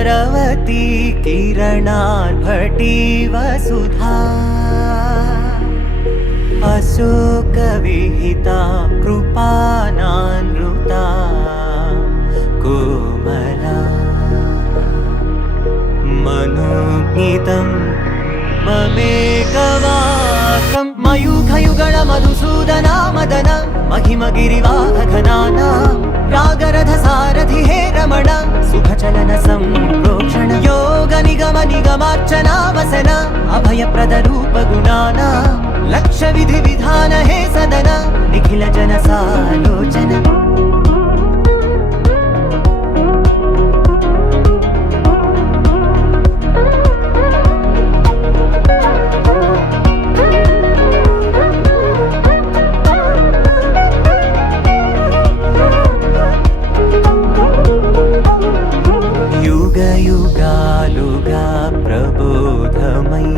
स्मरवती किरणार्भटी वसुधा अशोकविहिता कृपानानृता कोमला मनोज्ञितं ममेकवाकं मयूखयुगळ मधुसूदना मदन महिमगिरिवाहघनाना रागरथ सारथि हे रमण सुखचलन संप्रोक्षण योग निगम निगमार्चना वसन अभयप्रद रूप गुणाना लक्ष्य विधि विधान हे सदन निखिल जन सालोचन युगालुगा प्रबोधमयी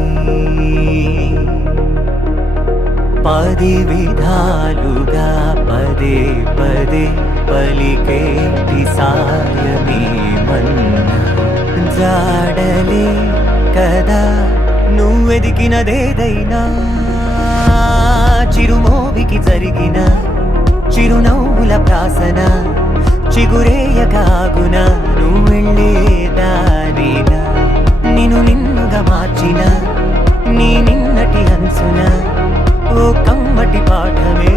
पदि विधालुगा पदे पदे पलिकेटि सायमे मन्न जाडले कदा నువ్వెదికినదేదైనా చిరుమోవికి జరిగిన చిరునవ్వుల ప్రాసన చిగురేయకాగున నువ్వెళ్ళేదానేనా నిన్ను నిన్నుగా మార్చిన నీ నిన్నటి అంచున ఓ కమ్మటి పాఠమే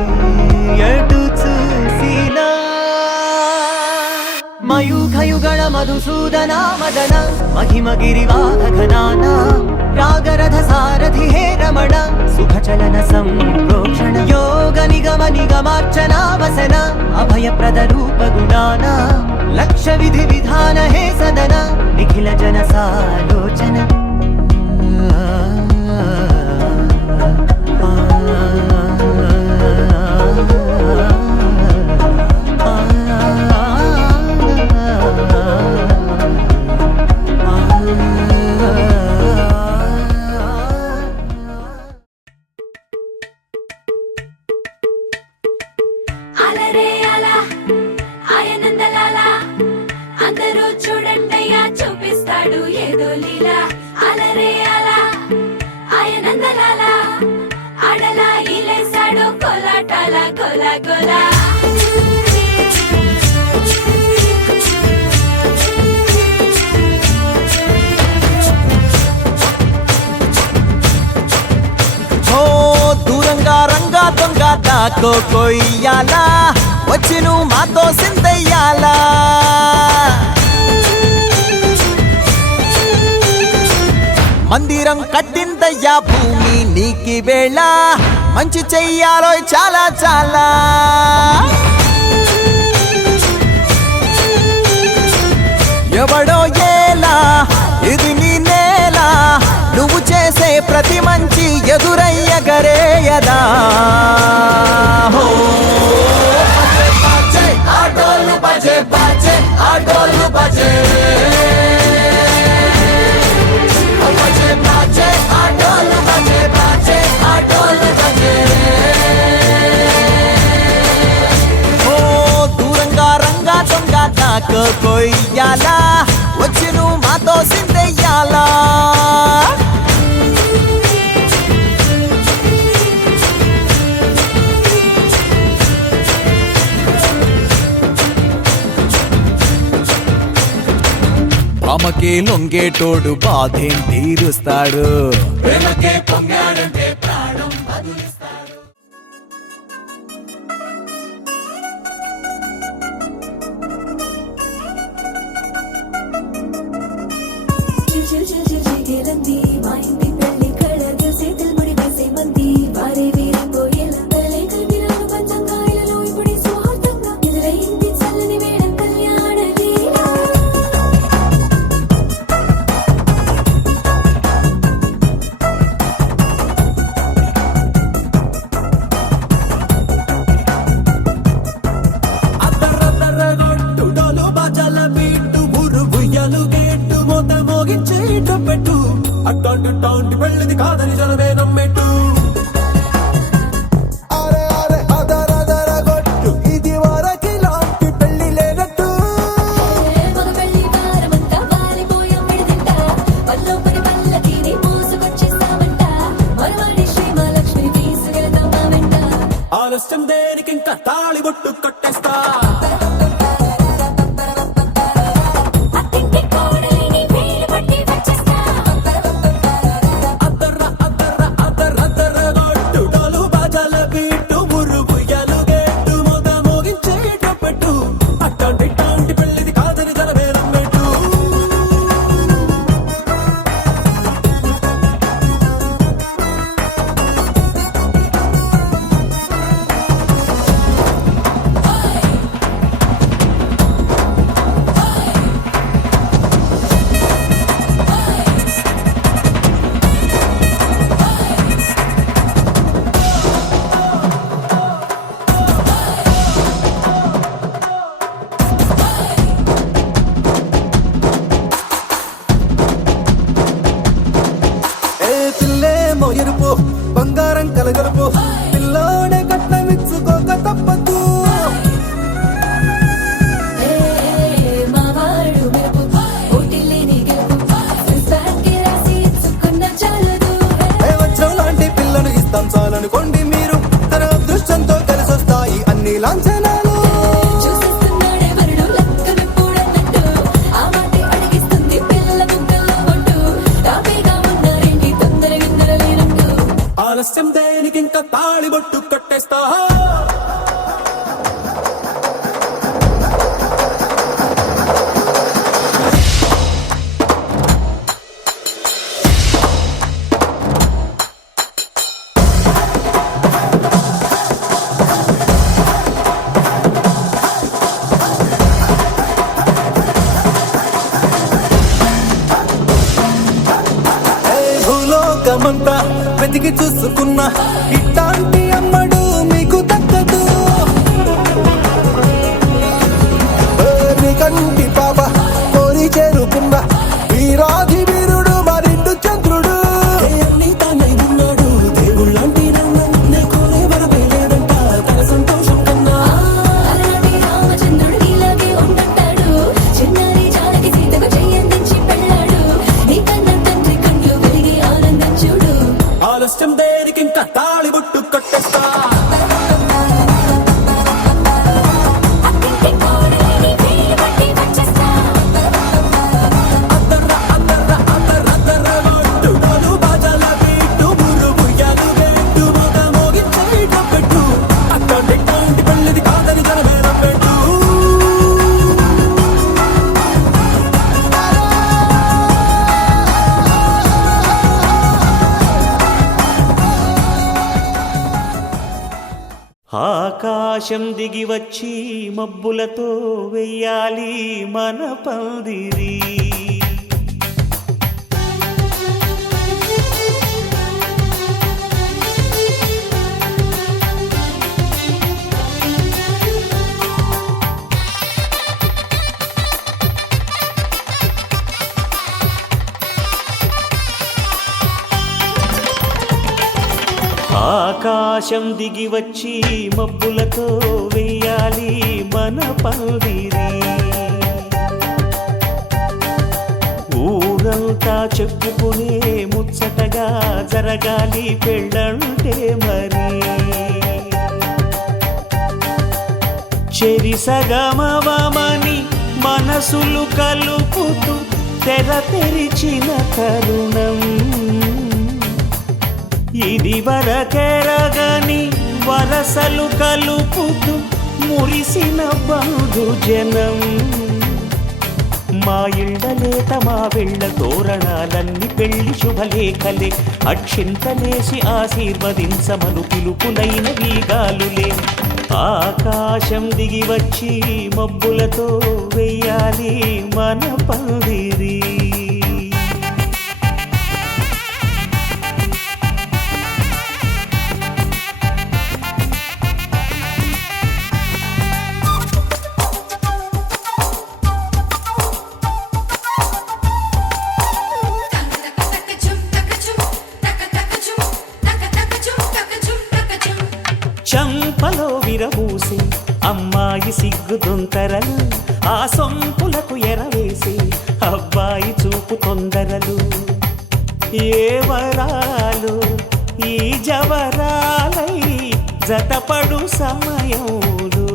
ఎటు చూసినా మయూఖయుగళ మధుసూదనా మదన महिमगिरिवाहघनाना रागरथ सारथि हे रमण सुखचलन संप्रोक्षण योग निगम निगमार्चना वसन अभयप्रद रूप गुणाना लक्ष्य विधि विधान हे सदन निखिल जन सालोचन దాకో కొయ్యాలా వచ్చి నువ్వు మాతో సిందయ్యాలా మందిరం కట్టిందయ్యా భూమి నీకి వేళ మంచి చెయ్యాలో చాలా చాలా ఎవడో ఏలా ఇది నీ నేల నువ్వు చేసే ప్రతి మంచి ఎదురయ్యగరేయదా ఆటోలు బజే బజే ఆటోలు బజే బజే బజే ఆటోలు బజే బజే ఆటోలు బజే ఓ దూరంగా రంగా దొంగ నాకు కొయ్యాలా వచ్చి నువ్వు మాతో సిందెయ్యాలా ప్రేమకే లొంగేటోడు బాధేం తీరుస్తాడు ప్రేమకే పొంగాడంటే ప్రాణం బదులిస్తాడు అట్టాంటి టాంటి పెళ్ళిది కాదని జనమే నమ్మెట్టు ఇది వరకి లాంటి పెళ్లి లేనట్టు ఏమో ఎరుపు బంగారం కలగలుపు పిల్లోడే కట్టమిచ్చుకోక తప్పదు వజ్రం లాంటి పిల్లను ఇస్తాం చాలనుకోండి మీరు తన అదృష్టంతో కలిసొస్తాయి అన్ని లాంఛనాలు ఆలస్యం దేనికి ఇంకా తాళిబొట్టు కట్టేస్తా భూలోకమంతా వెతికి చూసుకున్నా ఇట్లాంటి అమ్మడు మీకు దక్కదు కంటి పాప కోరి చేరుకున్నా వీరాధి వీరుడు మరిండు చంద్రుడు అన్ని తానై ఉన్నాడు దేవుళ్ళంటి నన్ను కోరే వరమే లేదంట తన సంతోషం కన్నా రామచంద్రుడు ఇలాగే ఉండంటాడు చిన్నారి జానకి సీతకు చెయ్యందించి పెళ్ళాడు నీ కన్న తండ్రి కండ్లు వెలిగి ఆనందం చూడు ఆలస్యం దేనికి ఇంకా తాళిబొట్టు కట్టేస్తా ఆకాశం దిగి వచ్చి మబ్బులతో వెయ్యాలి మన పందిరి ఆకాశం దిగి వచ్చి మబ్బులతో వెయ్యాలి మన పందిరి ఊరంతా చెప్పుకునే ముచ్చటగా జరగాలి పెళ్ళంటే మరి చెరిసగమవమని మనసులు కలుపుతూ తెర తెరిచిన తరుణం ఇది వరకెరగని వరసలు కలుపుతూ మురిసిన బంధుజనం మా ఇళ్ళలేత మా వెళ్ళ తోరణాలన్నీ పెళ్లి శుభలేఖలే అక్షింతలేసి ఆశీర్వదించమను పిలుపులైన వీగాలులే ఆకాశం దిగి వచ్చి మబ్బులతో వెయ్యాలి మన పందిరి చంపలో విరబూసి అమ్మాయి సిగ్గుదొంతరలు ఆ సొంపులకు ఎరవేసి అబ్బాయి చూపు తొందరలు ఏ వరాలు ఈ జవరాలై జతపడు సమయంలో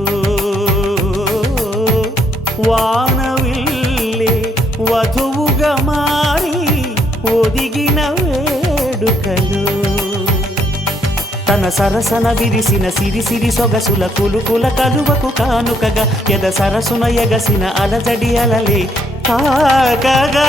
వానవిల్లే వధువుగా మారి ఒదిగిన వేడుకలు తన సరసన విరిసిన సిరిసిరి సొగసుల కులుకుల కలువకు కానుకగా ఎద సరసున ఎగసిన అలజడి అలలే తాకగా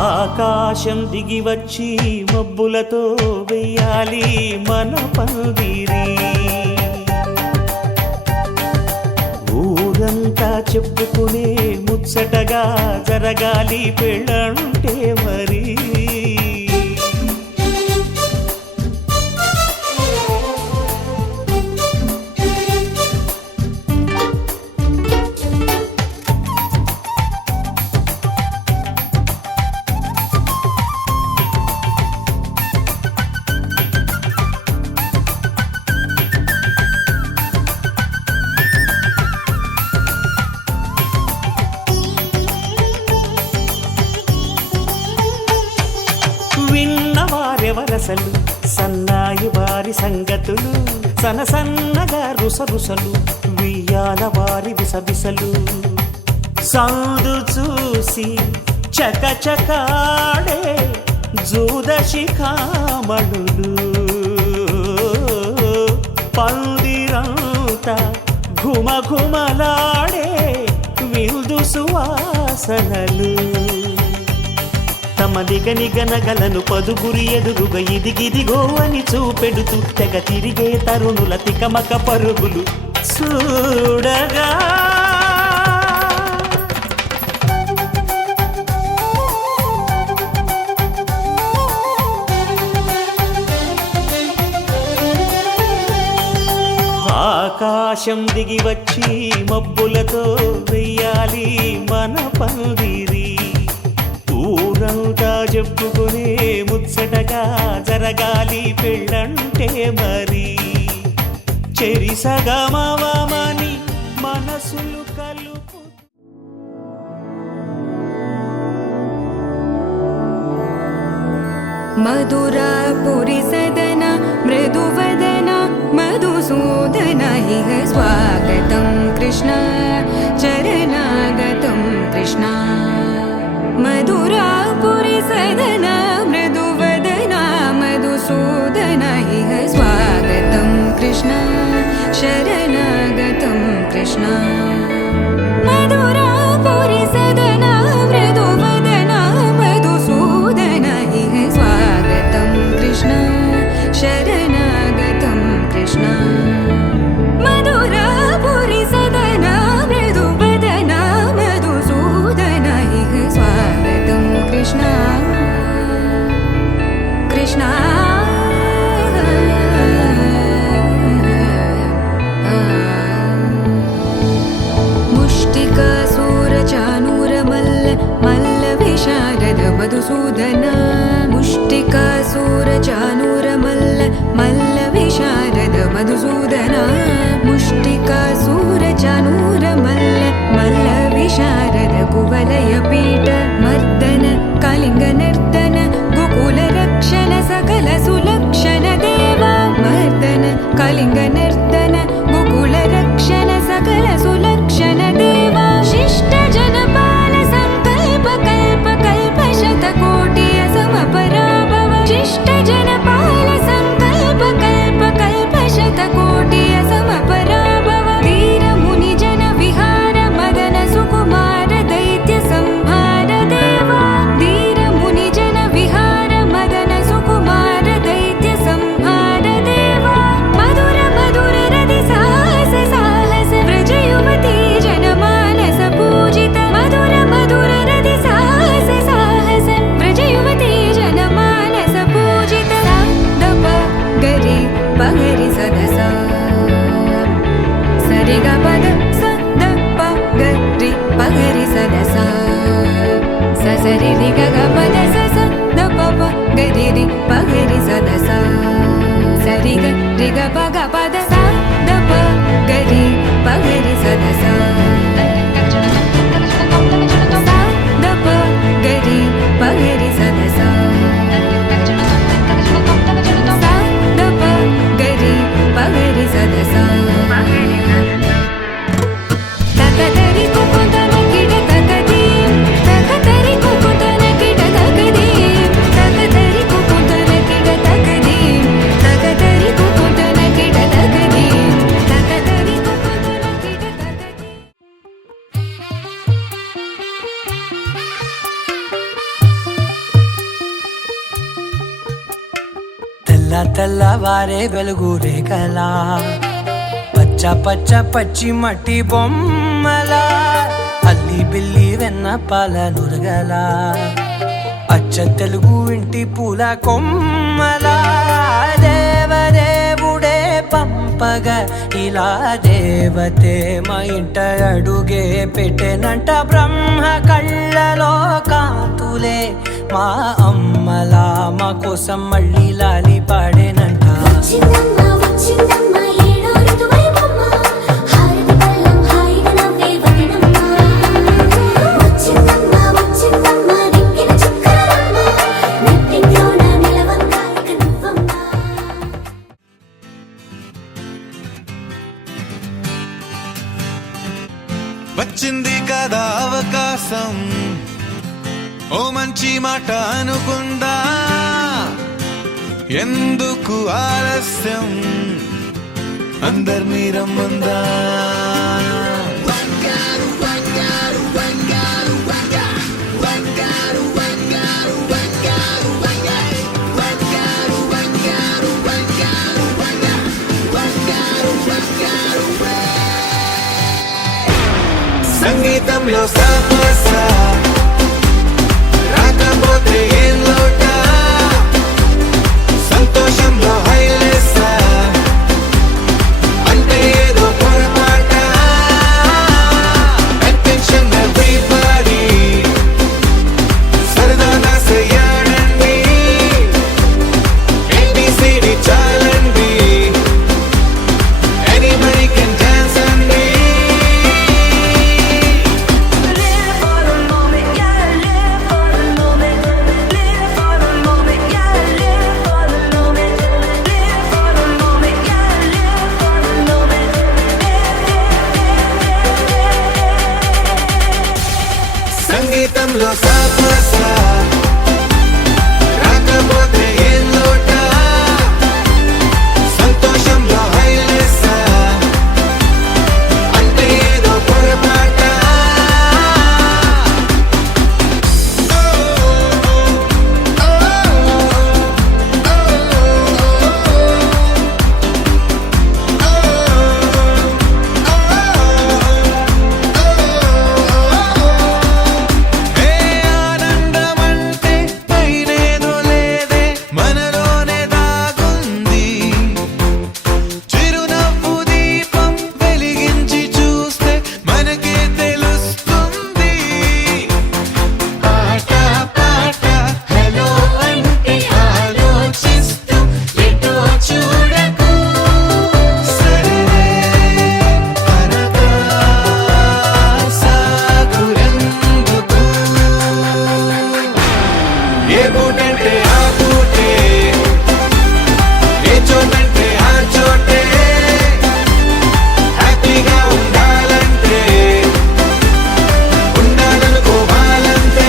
ఆకాశం దిగి వచ్చి మబ్బులతో వెయ్యాలి మన పందిరి ఊరంతా చెప్పుకునే ముచ్చటగా జరగాలి పెళ్ళంటే మరి సొగసలు సన్నాయి వారి సంగతులు సనసన్నగా రుసరుసలు వియ్యాల వారి విసవిసలు సందు చూసి చకచకాడే జూదశిఖామణులు పందిరంతా ఘుమఘుమలాడే విందు సువాసనలు తమ నిగనిగనగలను పదుగురి ఎదురుగా ఇదిగిదిగో అని చూపెడుతూ తెగ తిరిగే తరుణుల తికమక పరుగులు చూడగా ఆకాశం దిగి వచ్చి మబ్బులతో వెయ్యాలి మన పందిరి ఊరంతా చెప్పుకునే ముచ్చటగా జరగాలి పెళ్ళంటే మరి చెరిసగమవమని మనసులు కలుపు मधुरापुरी सदन मृदुवदन मधुसूदन इह स्वागतं कृष्ण चरणागतं कृष्ण मधुरापुरी सदन मृदुवदन मधुसूदन इह स्वागतं कृष्ण शरणागतं कृष्ण मधुरापुरी सदन मृदुवदन मधुसूदन इह स्वागतं कृष्ण शरणागतं कृष्ण मधुरापुरी सदन मृदुवदन मधुसूदन इह स्वागतं कृष्ण कृष्ण मुष्टिकासूरचानूरमल्ल मल्लविशारद मधुसूदन मुष्टिकासूरचानूरमल्ल मल्लविशारद मधुसूदन मुष्टिकासूरचानूरमल्ल मल्लविशारद कुवलयपीठ मर्दन कलिङ्गनर्दन गोकुलरक्षण सकल सुलक्षण देवा मर्दन कलिङ्गनर्दन गोकुलरक्षण सकल सुलक्षण देवा शिष्ट जनपाल संकल्प कल्प कल्प शतकोटि असमपराभव शिष्ट जनपाल संकल्प कल्प कल्प शतकोटि असमपराभव वीर मुनि जन विहार मदन सुकुमार दैत्य संहार देवा वीर मुनि जन विहार मदन सुकुमार दैत्य संहार देवा मधुर मधुर रति साहस साहस व्रज युवती जनमानस पूजित मधुर मधुर रति साहस साहस व्रज युवती जनमानस पूजित दप गरि पगरि सदस सरि ग पद स द प गरि पगरि सदस स सरि रि ग ग पद स स द प प गरि रि पगरि सदस सरि ग रि ग प ग पद स द प गरि पगरि सदस स द प गरि पगरि सदस स द प गरि पगरि सदस तकतरि कुकुतन किड तकदीं तकतरि कुकुतन किड तकदीं तकतरि कुकुतन किड तकदीं तकतरि कुकुतन किड तकदीं तकतरि कुकुतन किड तकदीं తెల్ల తెల్లవారే వెలుగు రేఖలా పచ్చ పచ్చ పచ్చి మట్టి బొమ్మలా అల్లి బిల్లి వెన్న పాల నురగలా అచ్చ తెలుగు ఇంటి పూల కొమ్మలా దేవదేవుడే పంపగా ఇలా దేవతే మా ఇంట అడుగే పెట్టెనంట బ్రహ్మ కళ్ళలో కాంతులే మా అమ్మలా మా కోసం మళ్ళీ లాలి పాడేనంట వచ్చిందమ్మ వచ్చిందమ్మ ఏడో ఋతువైవమ్మ హారతి పళ్ళం హాయిగా నవ్వే వదినమ్మ వచ్చిందమ్మ వచ్చిందమ్మ దిక్కిన చుక్కలమ్మ నెట్టింట్లోన నిలవంగా ఇక కదా అవకాశం, ఓ మంచి మాట అనుకుందా, ఎందుకు ఆలస్యం, అందర్నీ రమ్మందా. సంగీతంలో సమస్య రాకపోతే ఏం లోట, సంతోషంలో హైలెస్ అంటే ఏదో పొరపాట. అటెన్షన్ ఎవ్రీబడీ సరదాగా చేయాలండి, ABCD చాలండి, ఎనీబడీ కెన్ డాన్స్ అండి. Live for the moment, yeah, live for the moment. Live for the moment, yeah, live for the moment. Live for the moment, yeah, live for the moment. సంగీతంలో సమస్య రాకపోతే ఏం లోట, సంతోషంలో హైలెస్ అంటే ఏదో పొరపాట. ఏ ఆనందమంటే పైనేదో లేదే, మనలోనే దాగుంది. చిరునవ్వు దీపం వెలిగించి చూస్తే మనకే తెలుస్తుంది. ఆట పాట హలో అంటే ఆలోచిస్తూ ఎటో చూడకు, సరే అనగా సాగురెందుకు. ఏ పూటంటే ఆ పూటే, ఏ చోటంటే ఆ చోటే, హ్యాపీగా ఉండాలంటే ఉండాలనుకోవాలంటే.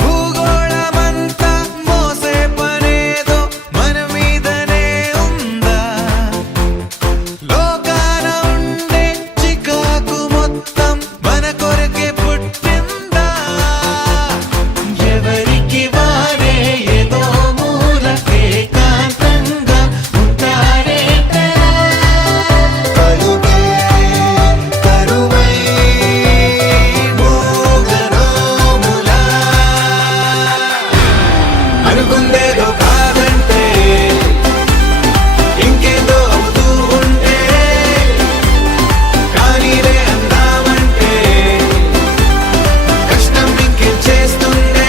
భూగోళమంతా మోసే పనేదో మన మీదనే ఉందా, లోకాన ఉండే చికాకు మొత్తం మన కొరకే పుట్టిందా. ఎవరికి వారే ఏదో మూల ఏకాంతంగా ఉంటారేంటా, కలుగే కరువై మోగనోములా. అనుకుందేదో కాదంటే ఇంకేదో అవుతూ ఉంటే, కానీలే అందామంటే కష్టం ఇంకేం చేస్తుండే.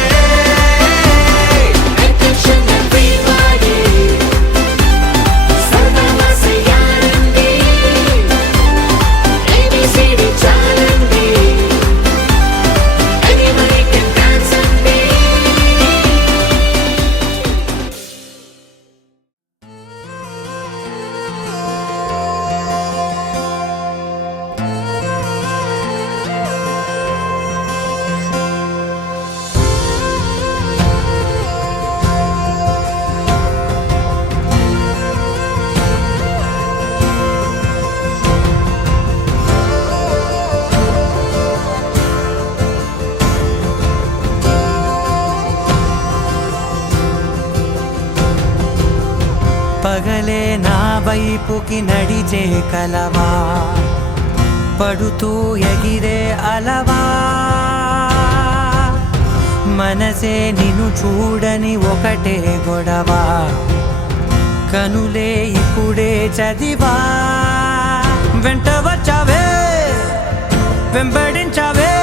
Attention everybody, సరదాగా చేయాలండి, ABCD చాలండి, anybody can dance అండి. పగలే నా వైపుకి నడిచే కలవా, పడుతూ ఎగిరే అలవా, మనసే నిన్ను చూడని ఒకటే గొడవ, కనులే ఇప్పుడే చదివా. వెంట వచ్చావే వెంబడించావే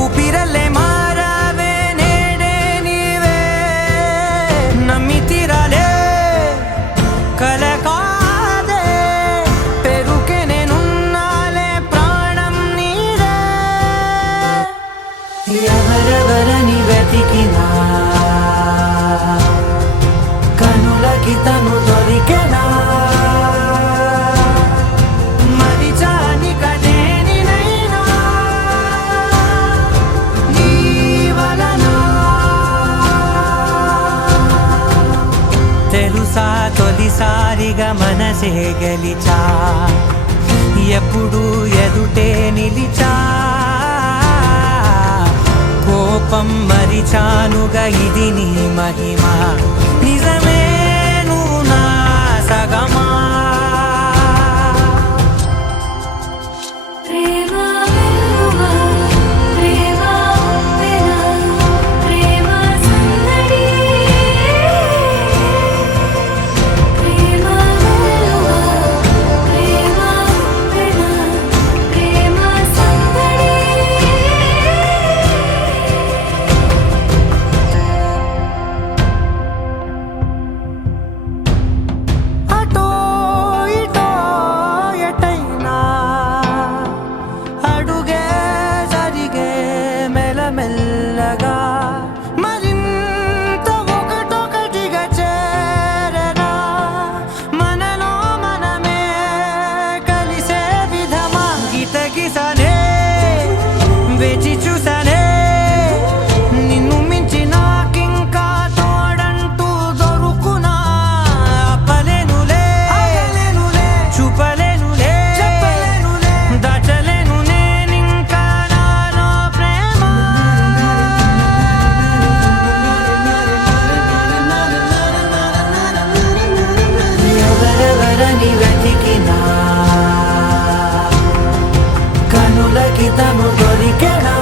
ఊపిరే తొలిసారిగా మనసే గెలిచా ఎప్పుడు ఎదుటే నిలిచా కోపం మరిచానుగా ఇది నీ మహిమ నిజమే నువ్వు నా సగమా ప్రేమ వెలువా ప్రేమ వెనా ప్రేమ సందడి ప్రేమ వెలువా ప్రేమ వెనా ప్రేమ సందడి అటో ఇటో ఎటైనా అడుగే జరిగే మెల్లమెల్లగా మరింత ఒకటొకటిగా చేరనా మనలో మనమే కలిసే విధమా గితగిసనే వేచి చూసనే నిన్ను మించి నాకింకా తోడంటూ దొరుకునా ఆపలేనులే చూపలేనులే దాచలేను నేనింకా నాలో ప్రేమ ఎవరెవరని వెతికినా కనులకి తను దొరికెనా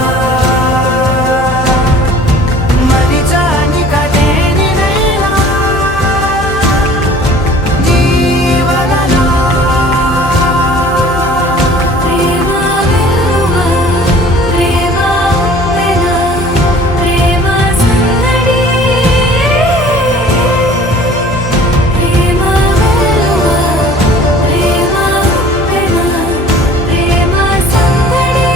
మరిచాని కటేనినైనా జీవనలో ప్రేమ వెలువా ప్రేమ వెనా ప్రేమ సందడి ప్రేమ వెలువా ప్రేమ వెనా ప్రేమ సందడి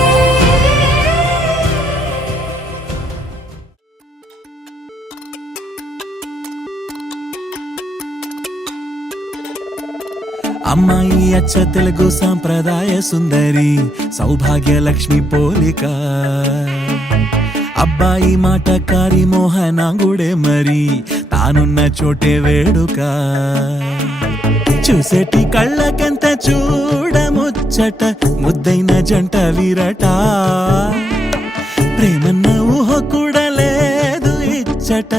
అమ్మాయి అచ్చ తెలుగు సాంప్రదాయ సుందరి సౌభాగ్య లక్ష్మి పోలిక అబ్బాయి మాటకారి మోహనాంగుడే మరి తానున్న చోటే వేడుక చూసేటి కళ్ళకెంత చూడముచ్చట ముద్దైన జంట వీరట ప్రేమన్న ఊహ కూడా లేదు ఇచ్చట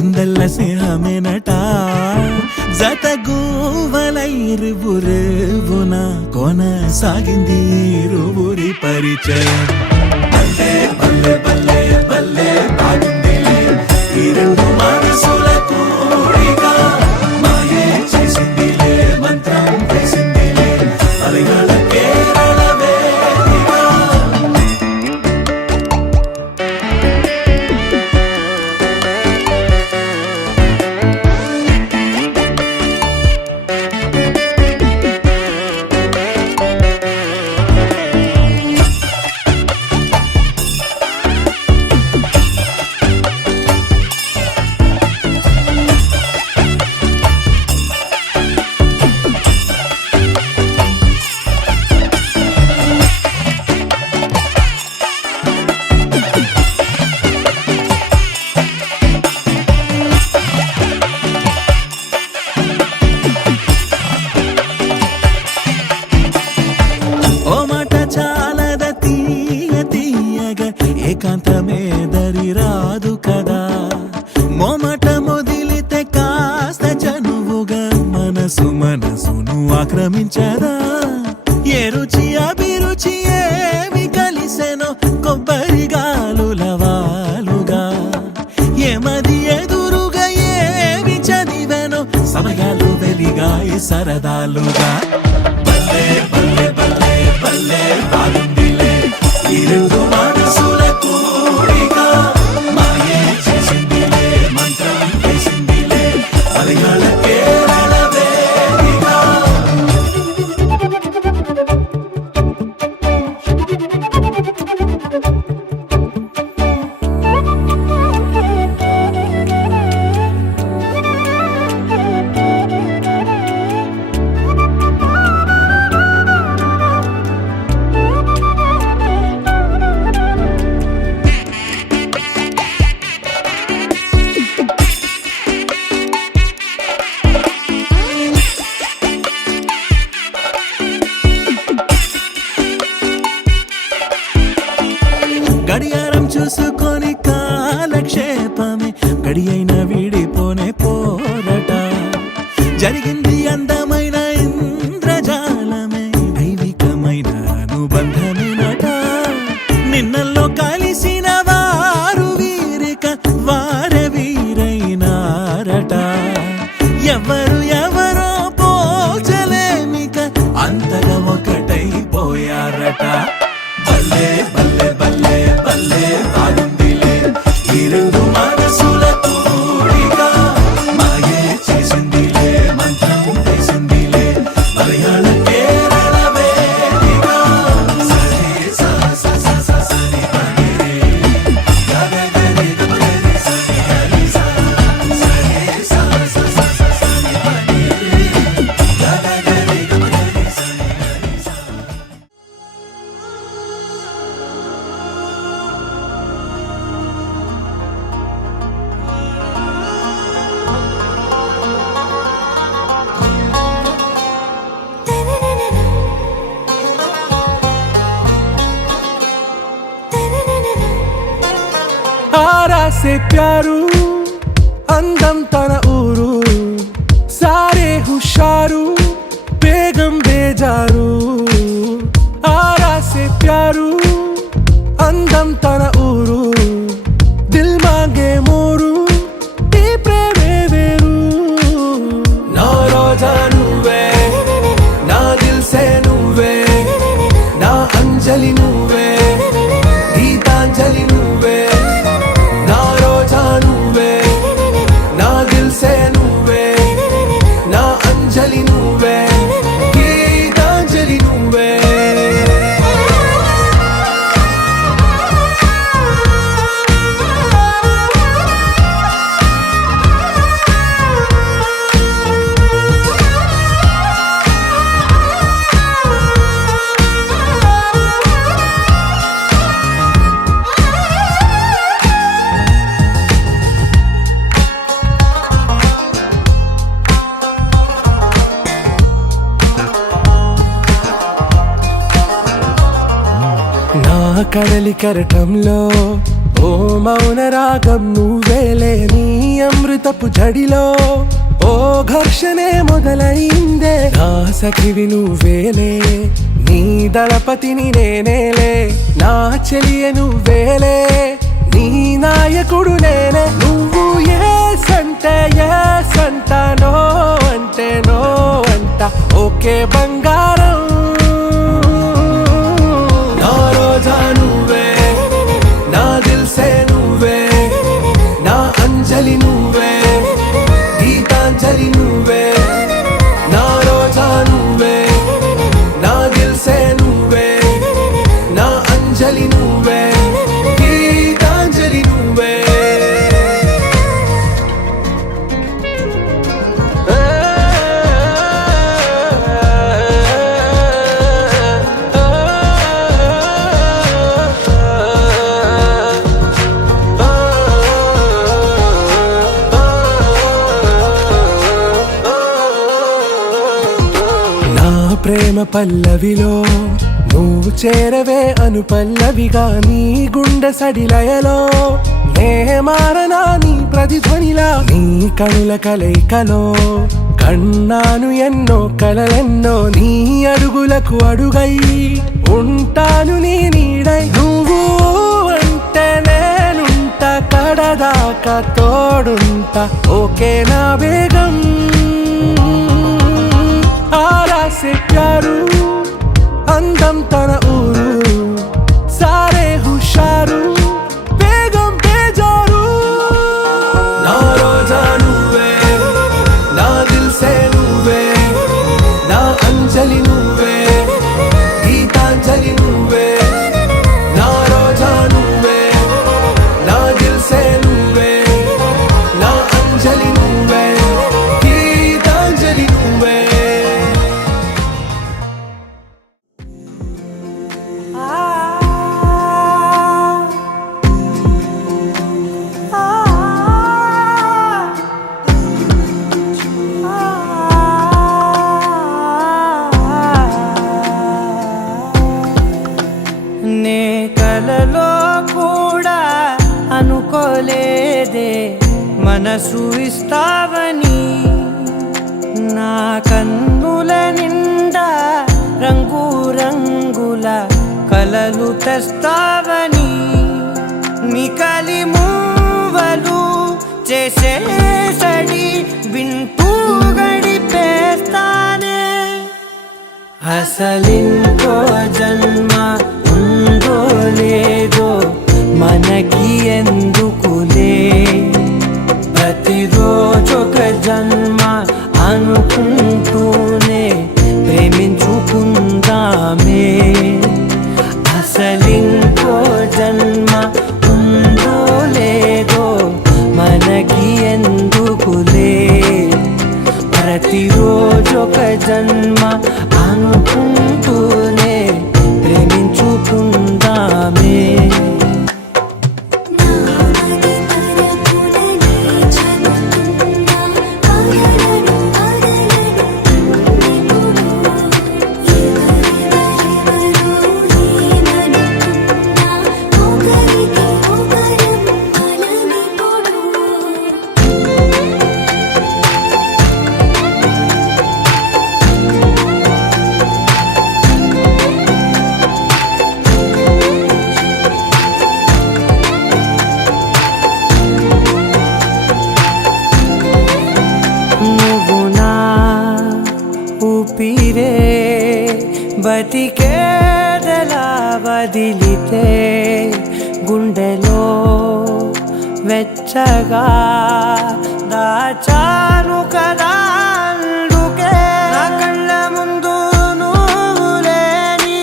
ఉందల్ల స్నేహమేనట జత గూవలైరువురేవున కొనసాగింది ఇరువురి పరిచయం బల్లే బల్లే బల్లే బల్లే బాగుందిలే ఈ రెండు మనసుల కూడిక మాయే చేసిందిలే మంత్రం వేసిందిలే అలగల కేరళ వేదిక ఓ మాట చాలద తీయ తీయగా ఏకాంతమే దరి రాదు కదా మోమాట మొదిలితే కాస్త చనువుగా మనసును ఆక్రమించదా ఏ రుచి అభిరుచి ఏమి కలిసెనో కొబ్బరి గాలుల వాలుగా ఏమది ఎదురుగా ఏమి చదివెనో సమయాలు వెలిగాయి సరదాలుగా బల్లే బల్లే బల్లే బల్లే బాగుందిలే ఈ రెండు మనసుల కూడిక మాయే చేసిందిలే మంత్రం వేసిందిలే అలగల కేరళ వేదిక అందమైన ఇంద్రజాలమే దైవికమైన అనుబంధమేనట. నిన్నల్లో కలిసిన వారు వీరిక వారే వీరైనారట. ఎవరు ఎవరో పోల్చలేమిక అంతగా ఒకటైపోయారట. బల్లే బల్లే బల్లే బల్లే బాగుందిలే ఈ రెండు మనసుల తోడిక. మాయే చేసిందిలే మంత్రం వేసిందిలే మలయాళ కేరళ వేదిక. సరే సా సా సా సా సని పని రే గగ గరి గరి సని గరి సా. సరే సా సా సా సా సని పని రే గగ గరి గరి సని గరి సా. आरा से प्यारू అందం తన ఊరు సారే హుషారు బేగం బేజారు. ఆరా సే ప్యారు అందం తన ఊరు దిల్ మాంగే మోరు ఈ ప్రేమే వేరు. నా రోజా నువ్వే నా దిల్ సే నువ్వే నా అంజలి నువ్వే గీతాంజలి నువ్వే. నా రోజా నువ్వే నా దిల్ సే నువ్వే నా అంజలి నువ్వే గీతాంజలి నువ్వే. నా కడలి కరటంలో ఓ మౌన రాగం నువ్వేలే నీ అమృతపు జడిలో ఓ ఘర్షణే మొదలైందే. నా సఖివి నువ్వేలే నీ దళపతిని నేనేలే నా చెలియ నువ్వేలే నీ నాయకుడు నేనే. నువ్వు ఏ సంటే ఏ సంట నో అంటే నో అంట ఓకే బంగారం. నా రోజా నువ్వే నా దిల్ సే నువ్వే నా అంజలి నువ్వే గీతాంజలి నువ్వే. నా రోజా నువ్వే నా దిల్ సే నువ్వే నా అంజలి నువ్వే గీతాంజలి నువ్వే. నా ప్రేమ పల్లవిలో నువ్వు చేరవే అను పల్లవిగా నీ గుండె సడిలయలో నే మారనా నీ ప్రతిధ్వనిలా. నీ కనుల కలయికలో కన్నాను ఎన్నో కలలెన్నో నీ అడుగులకు అడుగై ఉంటాను నీ నీడై. నువ్వు అంటే నేనుంట కడదాకా తోడుంటా ఓకే నా బేగం. ఆరా సే ప్యారు అందం తన ఊరు సారే హుషారు బేగం బేజారు. నా రోజా నువ్వే నా దిల్ సే నువ్వే నా అంజలి నువ్వే గీతాంజలి నువ్వే. నా రోజా నువ్వే నా దిల్ సే నువ్వే నా అంజలి నువ్వే గీతాంజలి నువ్వే. నే కలలో కూడా అనుకోలేదే మనసు ఇస్తావని. నా తెస్తావని నికలి మూవలు చేసేసడి వింటూ గడిపేస్తానే అసలింకో జన్మ ఉందో లేదో మనకి ఎందుకులే ప్రతిరోజొక జన్మ అనుకుంటూనే ప్రేమించుకుందామే అసలింకో జన్మ ఉందో లేదో మనకి ఎందుకులే ప్రతిరోజొక జన్మ అనుకుంటూనే ప్రేమించుకుందామే నామది తరపుననే చదువుతున్నా పగలను పగలను నిపుడు ఎవరెవరెవరో ఏమనుకున్నా ఒకరికి ఒకరం అలమిపోడు నువ్వు నా ఊపిరే బతికేదలా వదిలితే గుండెలో వెచ్చగా దాచాను కదా అందుకే నా కళ్ళ ముందు నువ్వు లేని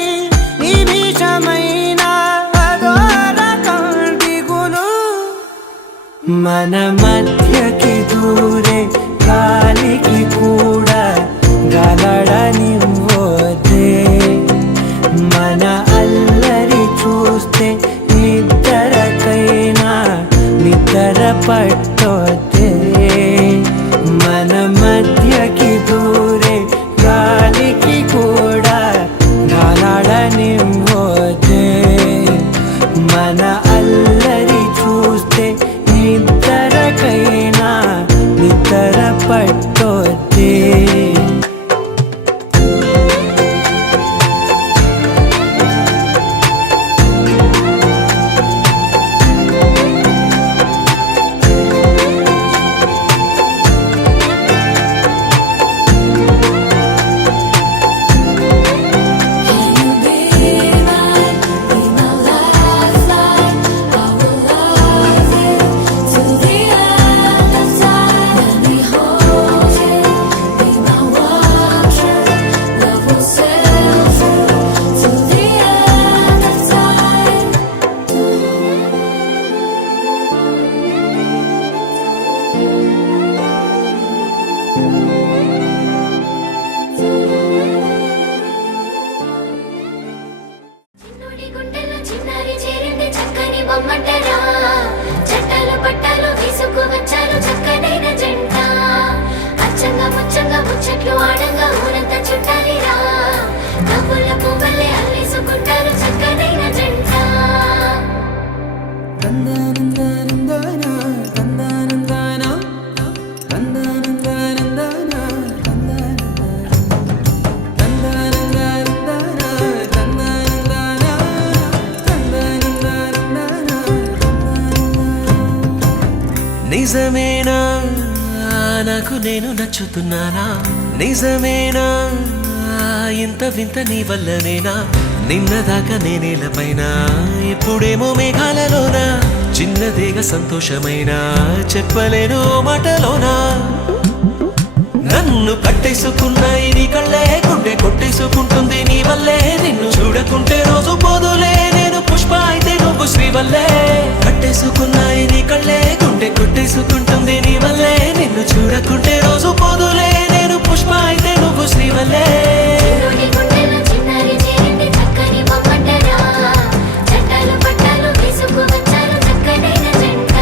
నిమిషమైన అదోర కంటిగును మన మధ్యకి దూరే గాలికి కూడా గలడనివ్వదే మన అల్లరి చూస్తే నిద్రకైనా నిద్ర పట్టొద్దే మన మధ్యకి దూరే గాలికి కూడా గలడనివ్వదే మన అల్లరి చూస్తే నిద్రకైనా నిద్ర పట్టొద్దే Can you be mine? Be my lifeline. I will love you till the end of time. Let me hold you. Be my one true. Love will sail through till the end of time. చిన్నోడి గుండెలో చిన్నారి చేరింది చక్కని బొమ్మటరా చట్టాలు పట్టాలు తీసుకు వచ్చారు చక్కనైన జంట అచ్చంగా ముచ్చంగా ముచ్చట్లు ఆడంగా ఊరంతా చుట్టాలిరా నవ్వుల పువ్వులే అల్లేసుకుంటారు చక్కనైన జంట నిజమేనా నాకు నేను నచ్చుతున్నానా నిజమేనా ఇంత వింత నీ వల్లనేనా నిన్నదాకా నేనేలపైన ఇప్పుడేమో మేఘాలలోనా చిన్నదేగా సంతోషమైనా చెప్పలేను మాటలోనా నన్ను కట్టేసుకున్నాయి నీ కళ్ళే గుండె కొట్టేసుకుంటుంది నీ వల్లే నిన్ను చూడకుంటే రోజు పోదులే నేను పుష్ప అయితే నువ్వు శ్రీవల్లే కట్టేసుకున్నాయి నీ కళ్ళే గుండె కొట్టేసుకుంటుంది నీ వల్లే నిన్ను చూడకుంటే రోజు పోదులే నేను పుష్ప అయితే నువ్వు శ్రీవల్లే చిన్నోడి గుండెలో చిన్నారి చేరింది చక్కని బొమ్మటరా చట్టాలు పట్టాలు తీసుకు వచ్చారు చక్కనైన జంట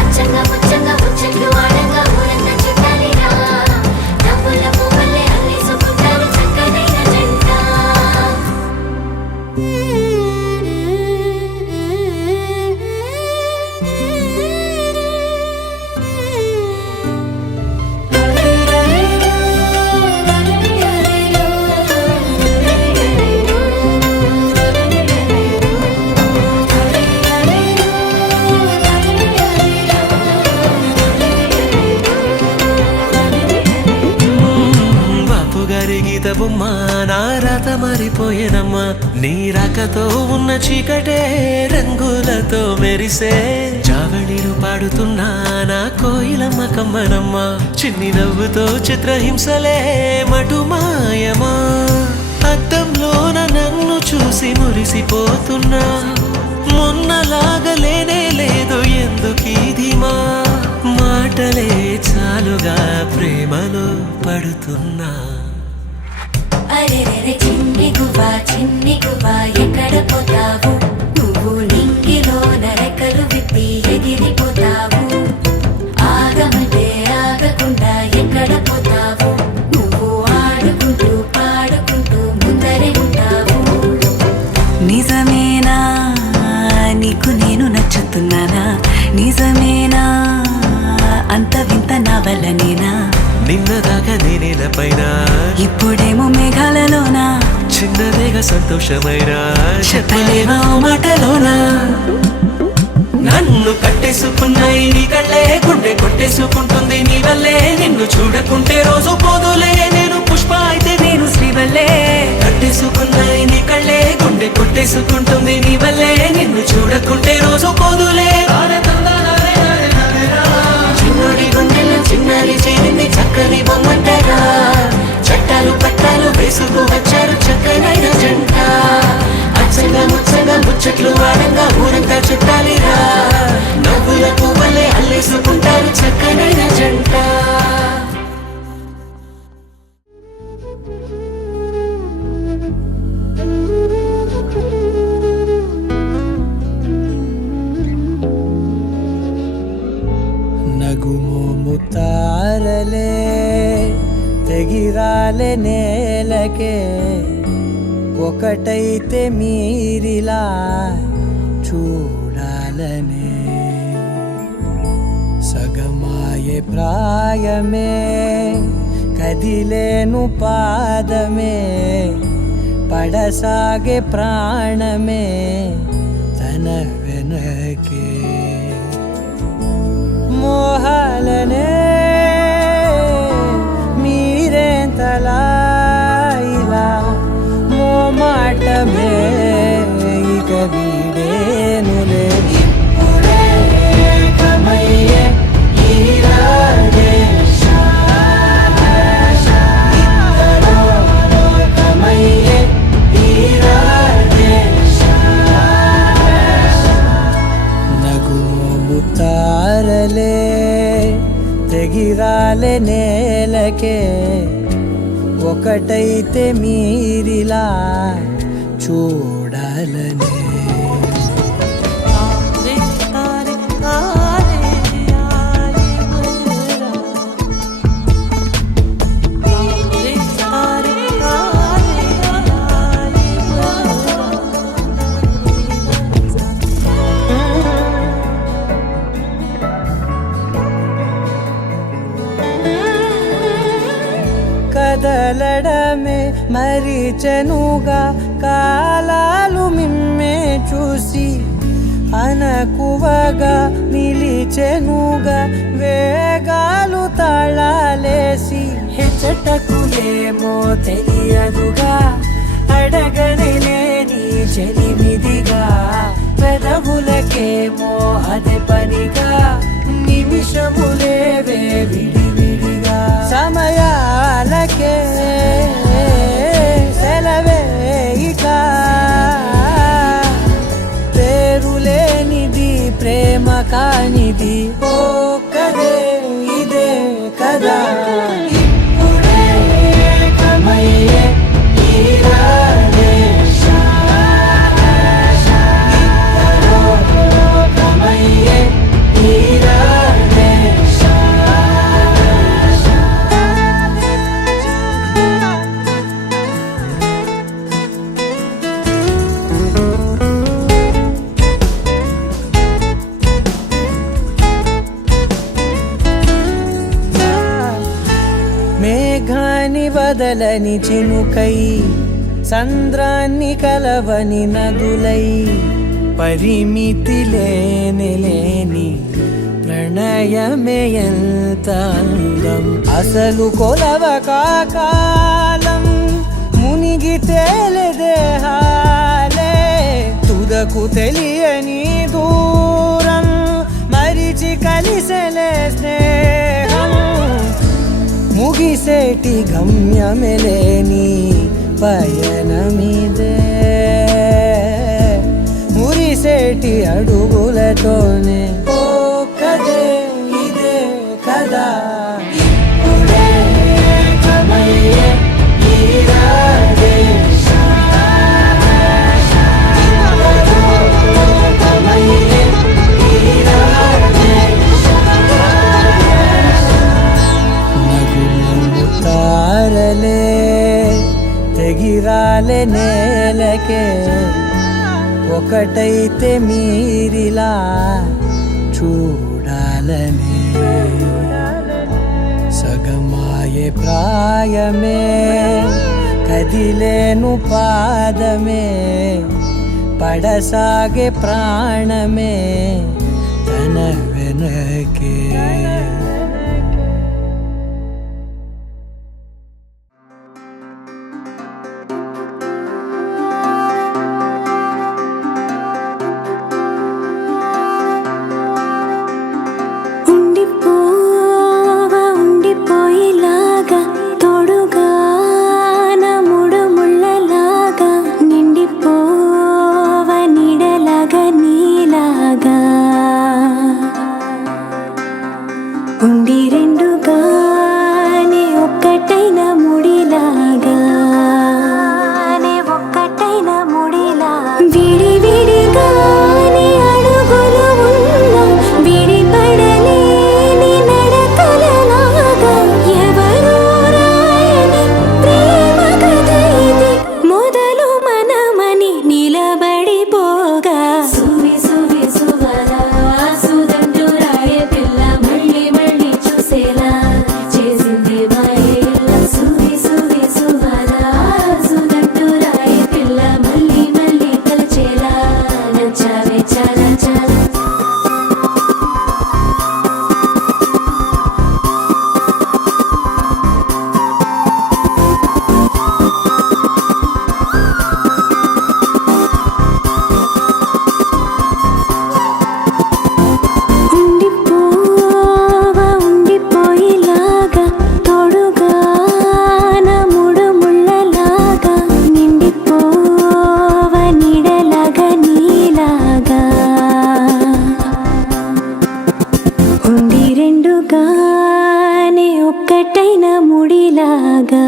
అచ్చంగా ముచ్చంగా ముచ్చట్లు ఆడంగా ఊరంతా చుట్టాలిరా నవ్వుల పువ్వులే అల్లేసుకుంటారు చక్కనైన జంట బొమ్మ నా రాత మారిపోయేనమ్మా నీ రాకతో ఉన్న చీకటే రంగులతో మెరిసే జావళిలు పాడుతున్నా నా కోయిలమ్మ కమ్మనమ్మ చిన్ని నవ్వుతో చిత్రహింసలే మటుమాయమా అద్దంలోన నన్ను చూసి మురిసిపోతున్నా మొన్నలాగలేనే లేదు ఎందుకీదిమా మాటలే చాలుగా ప్రేమలో పడుతున్నా అరెరెరె చిన్ని గువ్వా ఎక్కడ పోతావు నువ్వు నింగిలో నరకలు విప్పి ఎగిరిపోతావు ఆగమంటే ఆగకుండా ఎక్కడ పోతావు నువ్వు ఆడుకుంటూ పాడుకుంటూ ముందరే ఉంటావు నిజమేనా నీకు నేను నచ్చుతున్నానా నిజమేనా అంత వింత నా వల్లనేనా నిన్నదాకా నేనేలపైన ఇప్పుడేమో మేఘాలలోనా చిన్నదేగా సంతోషమైనా చెప్పలేవా ఓ మాటలోనా నన్ను కట్టేసుకున్నాయి నీ కళ్ళే గుండె కొట్టేసుకుంటుంది నీ వల్లే నిన్ను చూడకుంటే రోజు పోదులే నేను పుష్ప అయితే నేను శ్రీవల్లే కట్టేసుకున్నాయి నీ కళ్ళే గుండె కొట్టేసుకుంటుంది నీ వల్లే నిన్ను చూడకుంటే రోజు పోదులే చిన్నడి గుండెలో చిన్నారి చేరింది చక్కని బొమ్మంటారా చట్టాలు పట్టాలు వేసుకు వచ్చారు చక్కనైన జంట అచ్చగా ముచ్చగా ముచ్చట్లు వాడంగా ఊరంతా చుట్టాలిరా నవ్వుల పువ్వులే అల్లేసుకుంటారు చక్కనైన జంట నగుమోము తారలే తెగిరాలే నేలకే ఒకటైతే మీరిలా చూడాలనే సగమాయే ప్రాయమే కదిలేను పాదమే పడసాగే ప్రాణమే తన వెనకే మోహాలనే మీరేంతలా ఇలా మోమాటమే ఇక వీడేనులే ఇప్పుడే కమయ్యే ఈరాడే ఇద్దరో కమయ్యే ఈరాడే నగుమోము తారలే తెగిరాలే నేలకే ఒకటైతే మీరిలా చూడాలనే కదలడమే మరిచెనుగా కాలాలు మిమ్మే చూసి అనకువగా నిలిచెనుగా వేగాలు తాళాలేసి హెచ్చటకులేమో తెలియదుగా అడగని లేని చెలిమిదిగా పెదవులకేమో అదే పనిగా నిమిషములేవే విడివిడిగా సమయాలకే సెలవే ఇక పేరులేనిది ప్రేమ కానిది ఓ కదే ఇదే కదా ఇప్పుడే కమయ్యే ఈరాడే ఇద్దరో కమయ్యే ఈరాడే మేఘాన్ని వదలని చినుకై సంద్రాన్ని కలవని నదులై పరిమితి లేని ప్రణయమే ఎంత అందం అసలు కొలవ కాలం మునిగి తేలిదేహాలే తుదకు తెలియని దూరం మరిచి కలిసెలే స్నేహం ముగిసేటి గమ్యమెలేని పయనమిదే మురిసేటి అడుగులతోనే ఓ కదే ఇదే కదా ఇప్పుడే కమయ్యే ఈ రాగేశం. కమయ్యే ఈ రాగేశం. నగుమోము తారలే తెగిరాలే నేలకే ఒకటైతే మీరిలా చూడాలనే సగమాయే ప్రాయమే కదిలేను పాదమే పడసాగే ప్రాణమే తన వెనకే ఉండిపోయేలాగా తోడుగా నా మూడు ముళ్ళలాగా నిండిపోవ నీడలాగా నీలాగా ఉండి రెండుగానే ఒక్కటైన ముడిలాగా ఒక్కటైన ముడిలాగా విడి విడిగానే అడుగులు ఉన్నా విడిపడలేని నడకలలాగా ఎవరూ రాయని ప్రేమ కథ ఇది మొదలు మనమని నిలబడిపోగా సువి సువి సువరా సుదండు రాయే పిల్ల మళ్ళీ మళ్ళీ చూసేలా చేసింది మాయేలా సువి సువి సువరా సుదండు రాయే పిల్ల మళ్ళీ మళ్ళీ తలచేలా నచ్చావే చాలా చాలా ఉండిపోయేలాగా తోడుగా నా మూడు ముళ్ళలాగా నిండిపోవ నీడలాగా నీలాగా ఉండి రెండుగానే ఒక్కటైన ముడిలాగా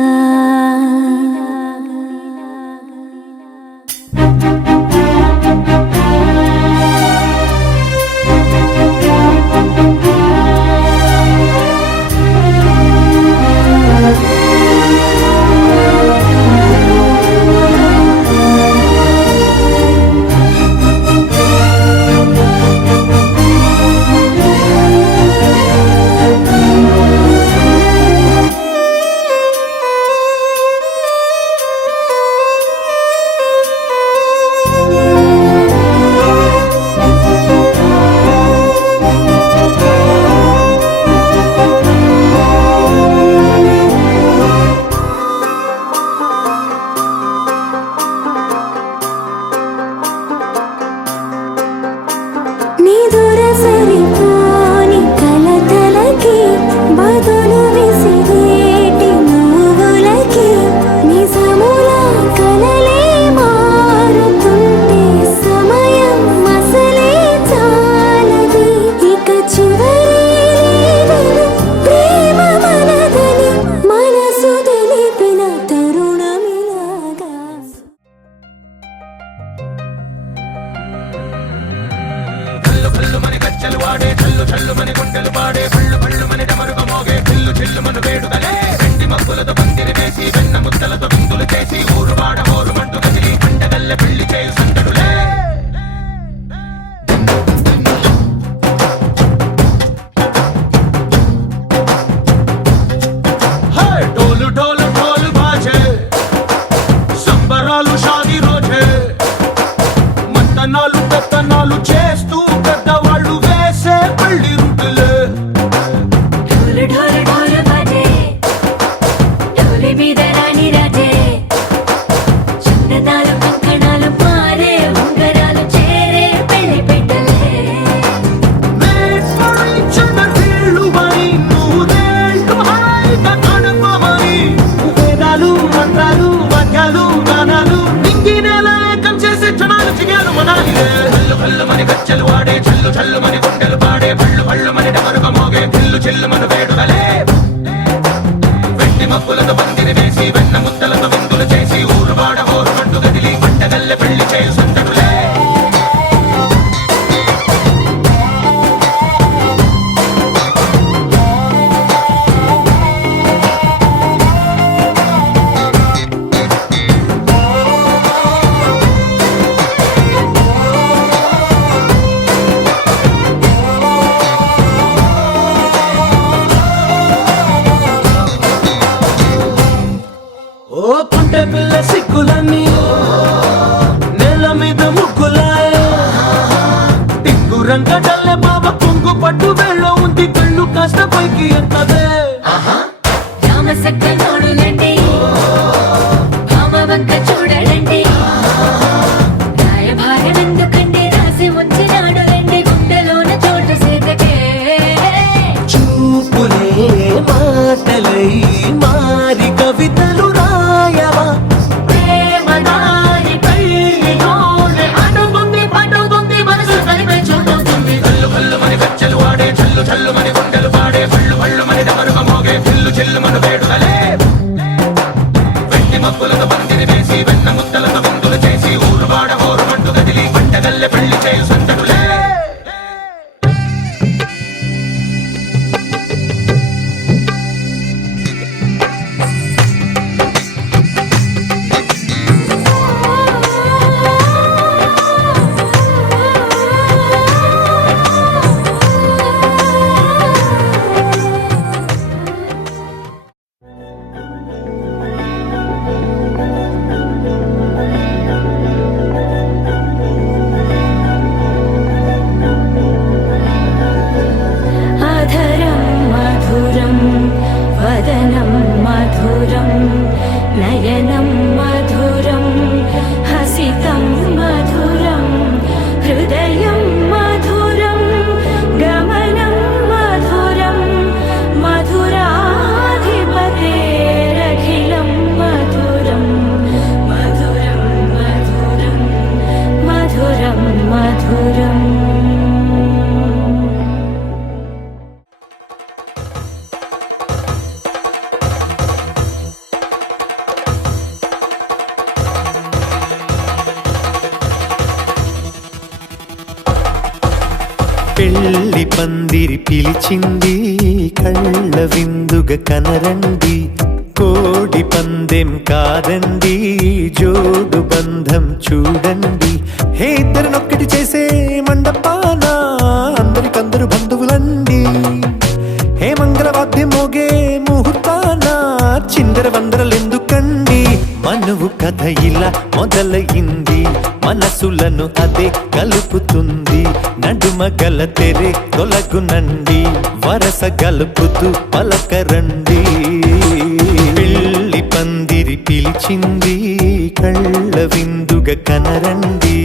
నీ దూర సరిపోని కలతలకి బదులు విసిరేటి నువ్వులకి నిజముల కలలే మారుతుంటే సమయం అసలే చాలది ఇక చివరి ప్రేమ మనదని మనసు తెలిపిన తరుణమిలాగా ढोल ढोल ढोल बाजे సంబరాలు షాదీ రోజే మంతనాలు పెత్తనాలు చేస్తూ పెద్దవాళ్ళు వేసే పెళ్లి రుటులే ढोल ढोल ढोल बाजे ढोली మీద రాణి రాజే భల్లు మని గజ్జలు వాడే చల్లు చల్లు మని గుండెలు పాడే భళ్ళు భళ్ళు మని డమరుగ మోగే ఢిల్లు చిల్లు మను వేడుదలే వెండి మబ్బులతో పందిరి వేసి వెన్న ముద్దలతో విందులు చేసి ఊరు వాడ హోరు మంటు గదిలి పంటగల్లె పెళ్లి చేయు సందడులే ఓ పుంటె పిల్ల సిక్కులన్నీ నెల మీద ముగ్గులాయే టింగు రంగడల్లే బాబా కొంగు పట్టు వేళ్ళ ఉంది కళ్ళు కాస్త పైకి ఎత్తదే రామసక్క నోడులండి భామ వంక చూడడండి రాయభారం ఎందుకండి రాసి ఉంచినాడు రండి గుండెలోన చోటు సేతకే చూపులే మాటలై మారి కవితలు రాయవా ప్రేమదారి పెళ్ళిలోనే అడుగుంది పట్టుకుంది మనసు కలిపే చూస్తుంది భల్లు భల్లు మని గజ్జలు వాడే చల్లు చల్లు మని గుండెలు పాడే భళ్ళు భళ్ళు మని డమరుగ మోగే ఢిల్లు చిల్లు మను వేడుదలే వెండి మబ్బులతో పందిరి వేసి వెన్న ముద్దలతో విందులు చేసి ఊరు వాడ హోరు మంటు గదిలి పంటగల్లె పెళ్లి చేయు సందడులే అధరం మధురం వదనం మధురం నయనం మధురం హసితం మధురం హృదయం మధురం గమనం మధురం మధురాధిపతేరఖిలం మధురం మధురం మధురం మధురం మధురం పెళ్లి పందిరి పిలిచింది కళ్ళ విందుగ కనరండి కోడి పందెం కాదండి జోడు బంధం చూడండి హే ఇద్దరినొక్కటి చేసే మండపాన అందరికందరు బంధువులండి హే మంగళవాద్యం మోగే ముహూర్తాన చిందర వందరలెందుకండి మనువు కథ ఇలా మొదలయింది మనసులను అదే కలుపుతుంది నడుమ గల తెరే తొలగునండి వరస గలుపుతూ పలకరండి పెళ్లి పందిరి పిలిచింది కళ్ళ విందుగ కనరండి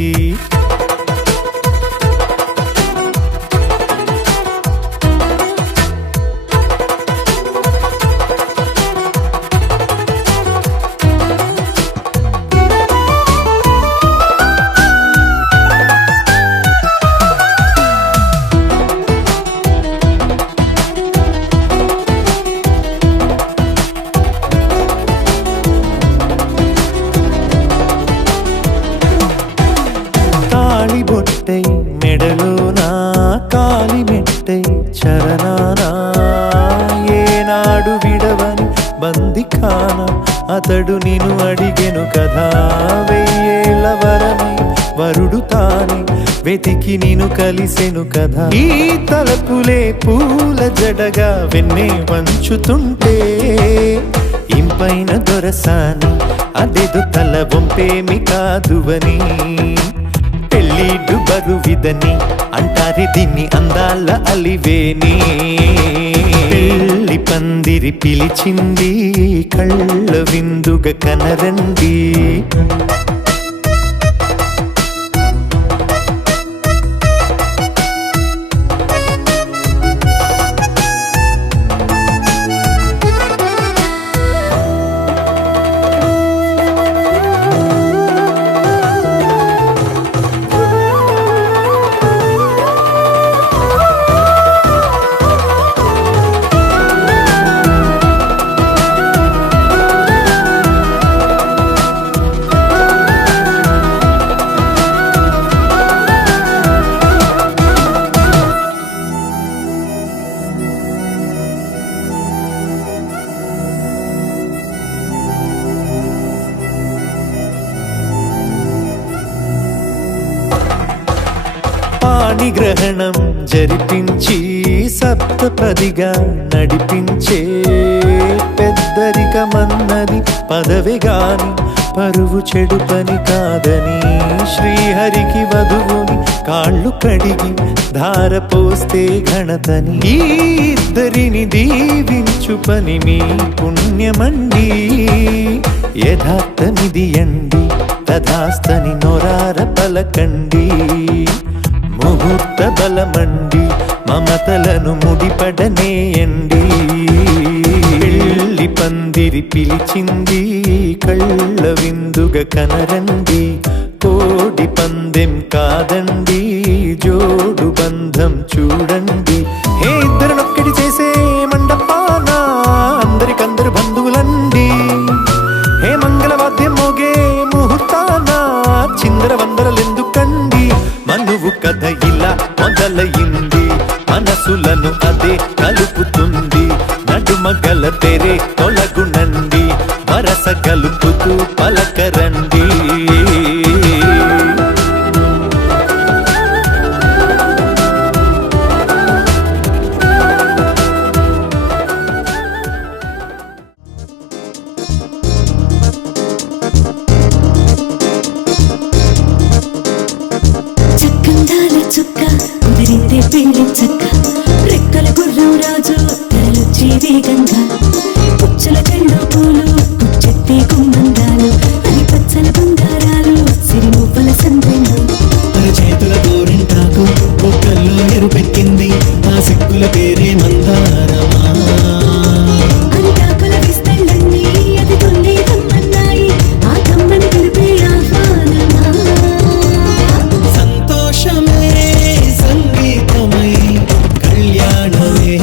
బొట్టై మెడలోనా కాలి మెట్టై చరణానా ఏనాడు విడవని బందిఖాన అతడు నిన్ను అడిగెను కదా వెయ్యేళ్ళ వరమై వరుడు తానే వెతికి నిన్ను కలిసెను కదా ఈ తలపులే పూల జడగా వెన్నే వంచుతుంటే ఇంపైన దొరసాని అదేదో తల వంపేమి కాదువని పెళ్ళిడు బరువిదని అంటారే దీన్ని అందాల అలివేని పెళ్లి పందిరి పిలిచింది కళ్ళ విందుగ కనరండి పాణిగ్రహణం జరిపించి సప్తపదిగా నడిపించే పెద్దరికమన్నది పదవి గాని పరువు చెడు పని కాదని శ్రీహరికి వధువుని కాళ్ళు కడిగి ధార పోస్తే ఘనతని ఈ ఇద్దరిని దీవించు పని మీ పుణ్యమండి యథార్థమిది అండి తథాస్తని నొరార పలకండి ముహూర్త బలమండి మమతలను ముడిపడనేయండి పెళ్లి పందిరి పిలిచింది కళ్ళ విందుగా కనరండి కోడి పందెం కాదండి జోడు బంధం చూడండి హే ఇద్దరినొక్కటి చేసే మండపాన అందరికందరు బంధువులండి హే మంగళవాద్యం మోగే ముహూర్తాన చిందర వందరలెందుకండి మనువు కథ ఇలా మొదలయింది మనసులను అదే కలుపుతుంది నడుమగల తెరే తొలగునండి వరస కలుపుతూ పలకరండి చక్కందాల చుక్క కుదిరిందే పెళ్లి చక్క రెక్కల గుర్రం రాజు తరలొచ్చి వేగంగా పుచ్చల చెండు పూలు పుచ్చెత్తి గుమ్మందాలు అని పచ్చల బంగారాలు సిరిమువ్వల సందెండు చేతుల గోరింటాకు బొక్కల్లో ఎరుపెక్కింది ఆ సిక్కుల పేరే మందారమా అరిటాకుల విస్తళ్ళన్నీ అది తొల్లి తమ్మన్నాయి ఆ తమ్మని పిలిపే ఆహ్వానమా సంతోషమే సంగీతమై కళ్యాణమే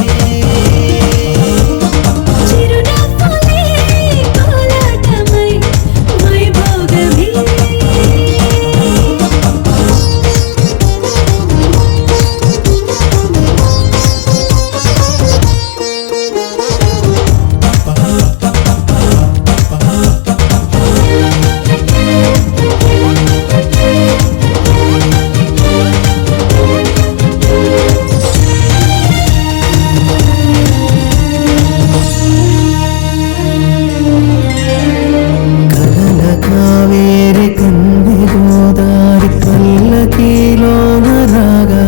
చిరునవ్వులే కోలాటమై వైభోగమే కలల కావేరి కన్నె గోదారి పల్లకీలోన రాగా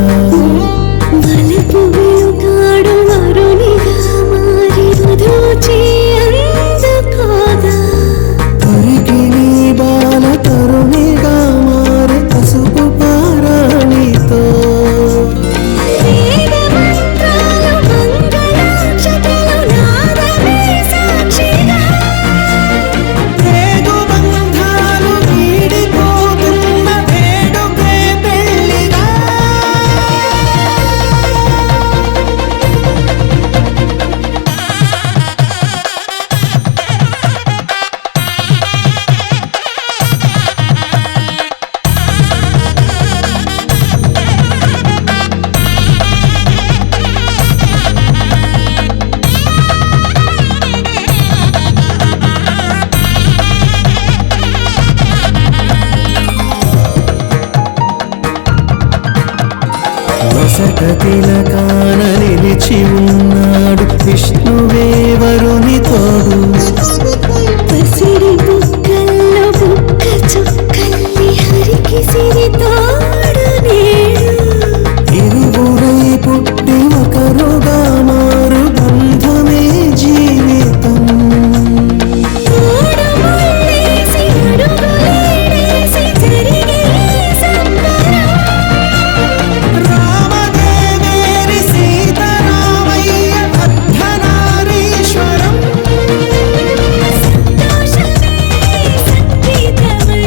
వలపు వెలుగాడు వరునిగా మారి వధూచి అందుకోగా తొరికి నీ బాల తరుణిగా మారే పసుపు పారాణితో వేద మంత్రాలు మంగళాక్షతలు నాదమే సాక్షిగా రేగు బంధాలు వీడిపోతున్న వేడుకే పెళ్లిగా మసక తిలకాన నిలిచి ఉన్నాడు విష్ణువే వరుని తోడు పసిడి బుక్కల్లో బుక్క చుక్కల్లి హరికి సిరి తోడు నేడు ఇరువురై పుట్టి ఒకరుగా మారు బంధమే జీవితం మూడు ముళ్ళేసి అడుగులేసి జరిగే సంబరం రామదేవేరి సీతారామయ్య అర్ధనారీశ్వరం సంతోషమే సంగీతమై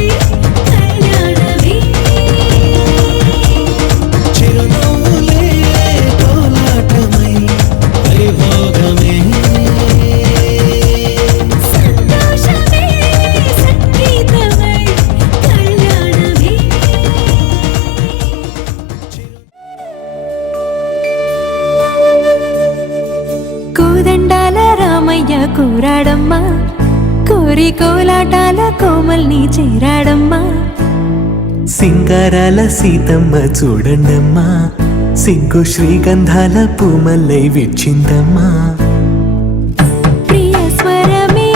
కళ్యాణమే చిరునవ్వులే కోలాటమై వైభోగమే సంతోషమే సంగీతమై కళ్యాణమే కోదండాల రామయ్య కోరాడమ్మా కోరి కోలాటాల కోమల్ని చేరాడమ్మా సింగారాల సీతమ్మ చూడండమ్మా, సింగు శ్రీగంధాల పూమల్లై విచ్చిందమ్మా. ప్రియ స్వరమే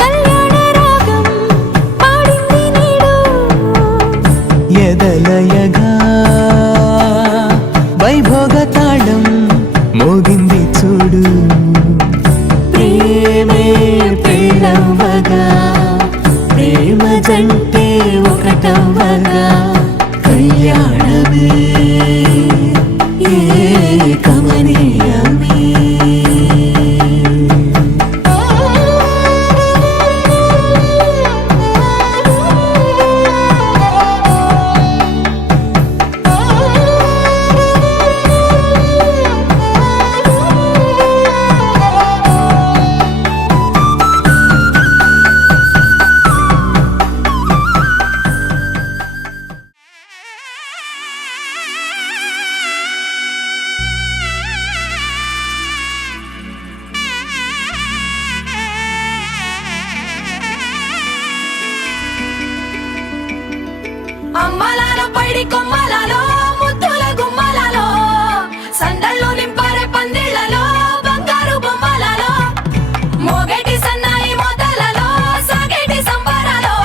కళ్యాణ రాగం పాడింది నీడు, ఎదలయగా వైభోగ తాళం మోగింది చూడు. ప్రేమే పెళ్ళవ్వగా, ప్రేమ జంటే ఒకటవ్వగా, కళ్యాణమే కమనీయమే. అమ్మలాలో పైడి కొమ్మలలో ముద్దుల గుమ్మలలో సందళ్ళు నింపరే పందిళ్లలో బంగారు బొమ్మలలో మోగేటి సన్నాయి మోతలలో సాగేటి సంబరాలో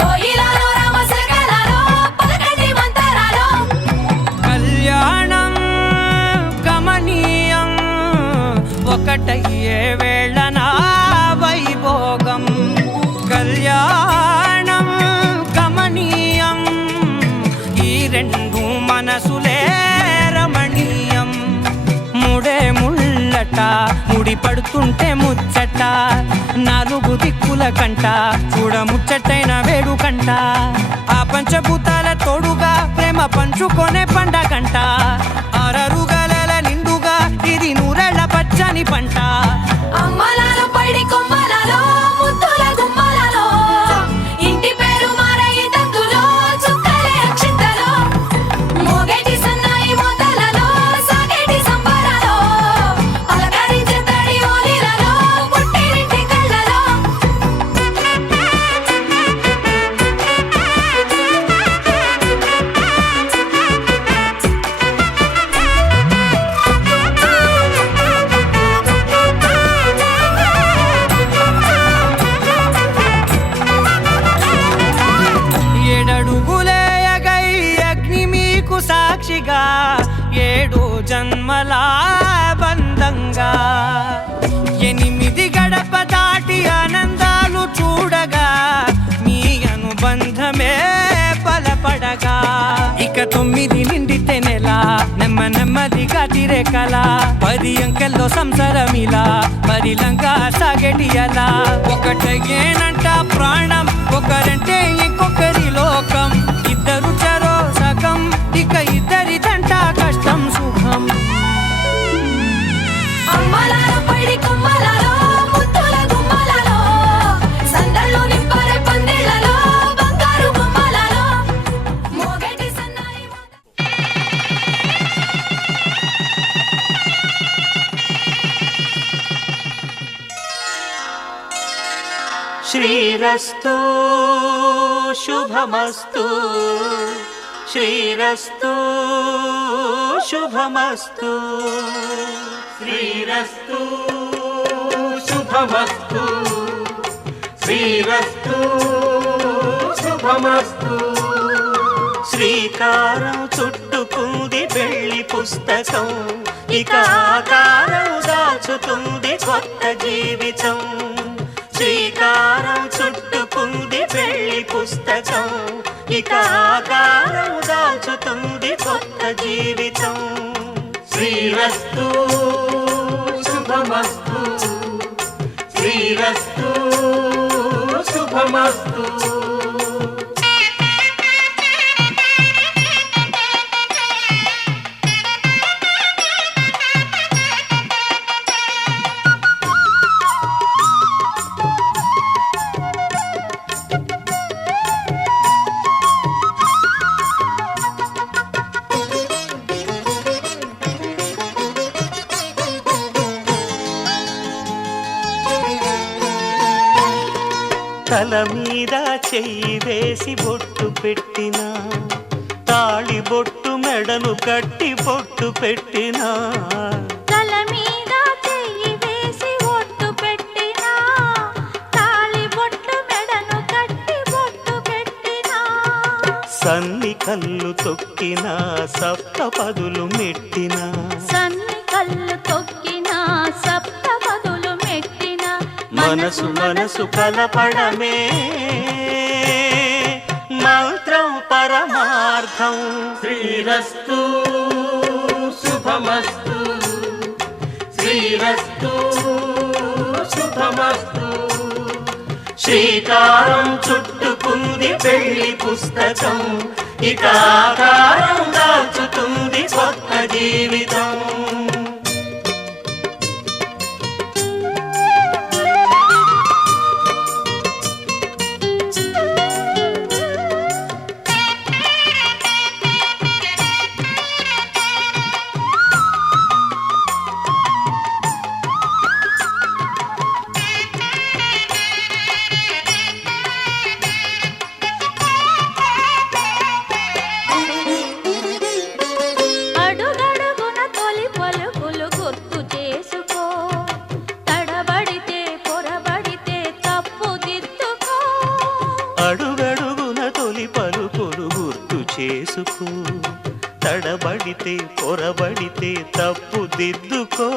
కోయిలలో రామశకలలో పలకటి మంతరాలో. కళ్యాణం గమనీయం ఒకటయ్యే వేళన వైభోగం. కళ్యాణం గమనీయం ఈ రెండు మనసులే రమణీయం. ముడే ముళ్ళట ముడి పడుతుంటే ముచ్చట, నాలుగు దిక్కుల కంట చూడ ముచ్చటైన వేడుకంట. ఆ పంచభూతాల తోడుగా ప్రేమ పంచుకొనే పండగంట. అరరుగలల నిండుగా ఇది నూరెళ్ళ పచ్చని పంట. అమ్మలాలో పైడి కొమ్మలలో ముద్దుల గుమ్మలలో ఇంటి పేరు మారయి తందులో చుక్కలే అక్షింతలో మోగేటి సన్నాయి మోతలలో సాగేటి సంబరాలో పలకరించే తడి ఓలిలలో పుట్టినింటి కళ్ళలో. ఏడడుగులేయగై అగ్ని మీకు సాక్షిగా, ఏడు జన్మల బంధంగా. 8 గడప దాటి ఆనందాలు చూడగా, మీ అనుబంధమే బలపడగా. ఇక 9 నిండితే నెల నెమ్మదిగా తిరే కల. 10 అంకెల్లో సంసారమిలా పరిలంగా సాగేటి అలా. ఒకటేనంట ప్రాణం, ఒకరంటే ఇంకొకరి లోకం. ఇద్దరు చరో సగం, ఇక ఇద్దరిదంట కష్టం సుఖం. అమ్మలాలో పైడి కొమ్మలలో ముద్దుల గుమ్మలలో సందళ్ళు నింపరే పందిళ్లలో బంగారు బొమ్మలలో మోగేటి సన్నాయి శ్రీరస్తు శుభమస్తు, శ్రీరస్తు శుభమస్తు, శ్రీరస్తు శుభమస్తు, శ్రీరస్తు శుభమస్తు. శ్రీకారం చుట్టుకుంది పెళ్లి పుస్తకం, ఇక ఆకారం దాచుతుంది కొత్త జీవితం. శ్రీకారం చుట్టుకుంది పెళ్లి పుస్తకం, ఇక ఆకారం దాచుతుంది కొత్త జీవితం. శ్రీరస్తు శుభమస్తు, శ్రీరస్తు శుభమస్తు. తల మీద చెయ్యి వేసి బొట్టు పెట్టినా తాళి బొట్టు మెడను కట్టి బొట్టు పెట్టినా తల మీద చెయ్యి వేసి ఒట్టు పెట్టినా తాళి బొట్టు మెడను కట్టి బొట్టు పెట్టినా సన్ని కళ్ళు తొక్కినా సప్త పదులు మెట్టినా సన్ని కళ్ళు తొక్కినా సప్త పదులు మెట్టినా మనసు మనసు కలపడమే మంత్రం పరమార్థం శ్రీరస్తు శుభమస్తు శ్రీరస్తు శుభమస్తు శ్రీకారం చుట్టుకుంది పెళ్లి పుస్తకం ఇక ఆకారం దాచుతుంది కొత్త జీవితం అడుగడుగున తొలి పలుకులు గుర్తు చేసుకో తడబడితే పొరబడితే తప్పు దిద్దుకో అడుగడుగున తొలి పలుకులు గుర్తు చేసుకో తడబడితే పొరబడితే తప్పు దిద్దుకో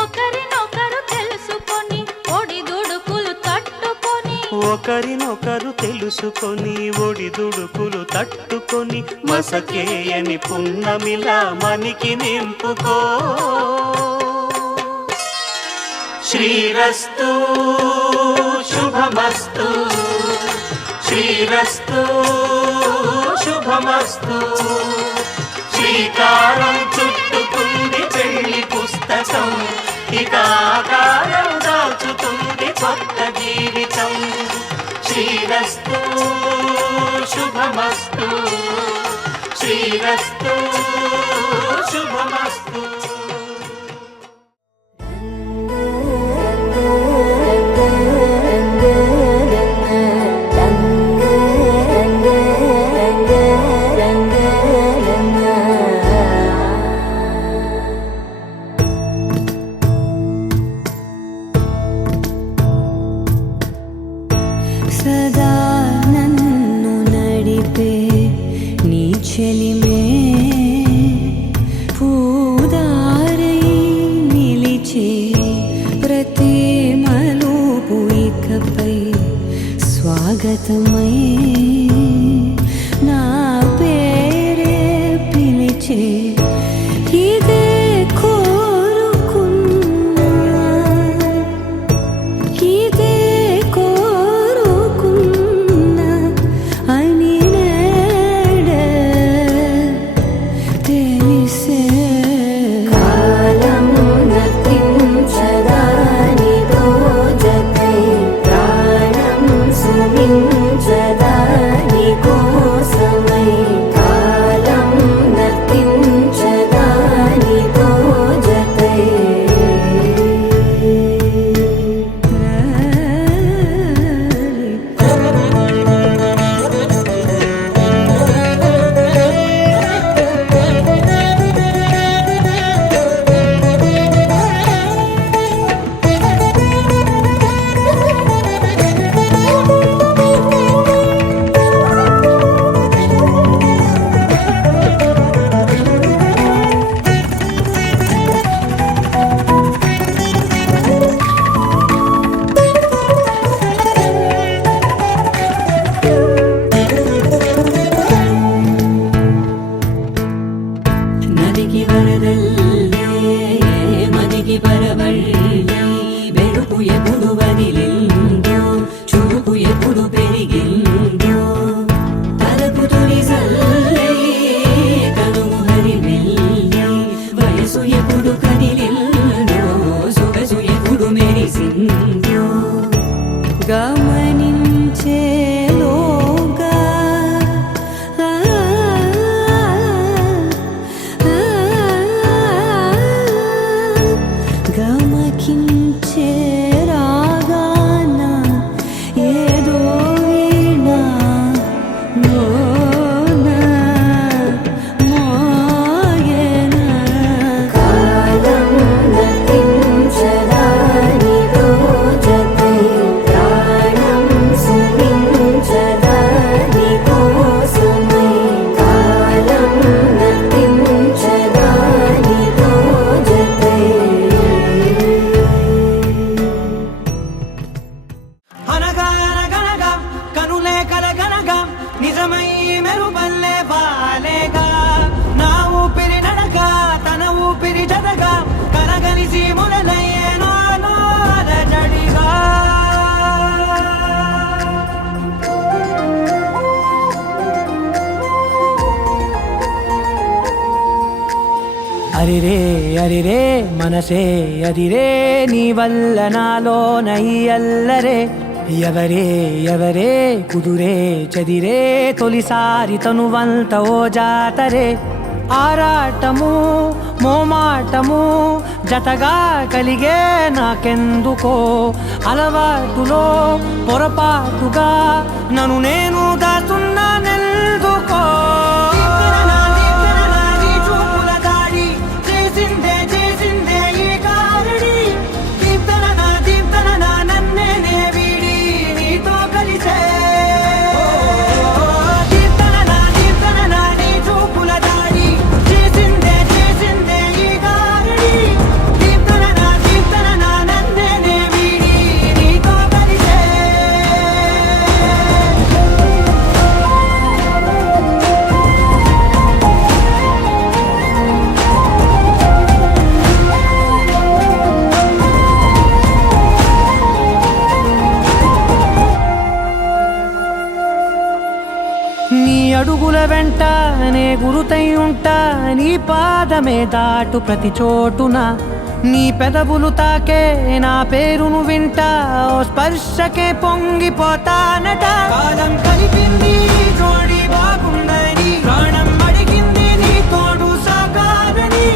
ఒకరినొకరు తెలుసుకొని ఒడిదుడుకులు తట్టుకొని ఒకరినొకరు తెలుసుకొని ఒడిదుడుకులు తట్టుకొని మసకేయని పున్నమిలా మనికి నింపుకో శ్రీరస్తు శుభమస్తు శ్రీరస్తు శుభమస్తు శ్రీకారం చుట్టుకుంది పెళ్లి పుస్తకం ఇక ఆకారం దాచుతుంది కొత్త జీవితం శ్రీరస్తు శుభమస్తు శ్రీరస్తు శుభమస్తు సదా నన్ను నడిపే నీ చెలిమే పూదారై నిలిచే ప్రతి మలుపు ఇకపై స్వాగతమై నా పేరే పిలిచే ఇదే కోరుకున్నా ఇదే కోరుకున్నా అని నేడే తెలిసే కాలం నతించదాని దోజకై ప్రాణం సుమించదాని కోసమై కాలం నతించదాని దోజకై నదికి వరదల్లే మదికి పరవళ్ళే వెలుపు ఎప్పుడు వదిలిందో చూపు ఎప్పుడు పెరిగిందో తలపు తొలి సల్లే కనుము హరిమెల్లే వయసు ఎప్పుడు కదిలిందో సొగసు ఎప్పుడు మెరిసిందో గమనించేలోగా గమకించే రాగాన ఏ వశమై మెరుపల్లే బాలేగా నా ఊపిరి నడక తన ఊపిరి జతగా కలగలిసి మొదలయ్యేనో అలజడిగా అరిరే అరిరే మనసే అరిరే నీ వల్ల నాలో నయ్యల్లరే ఎవరే ఎవరే కుదురే చదిరే తొలిసారి తనువంత ఓ జాతరే ఆరాటము మోమాటము జతగా కలిగే నాకెందుకో అలవాటులో పొరపాటుగా నన్ను నేను దాస్తున్నానెందుకో నీ అడుగుల వెంట నే గురుతై ఉంటా నీ పాదమే దాటు ప్రతి చోటున నీ పెదవులు తాకే నా పేరును వింటా ఓ స్పర్శకే పొంగిపోతానట కాలం కలిపింది జోడి బాగుందని ప్రాణం అడిగింది నీ తోడు సాగాలని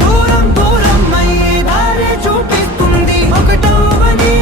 దూరం దూరం అయ్యి దారి చూపిస్తుంది ఒకటవని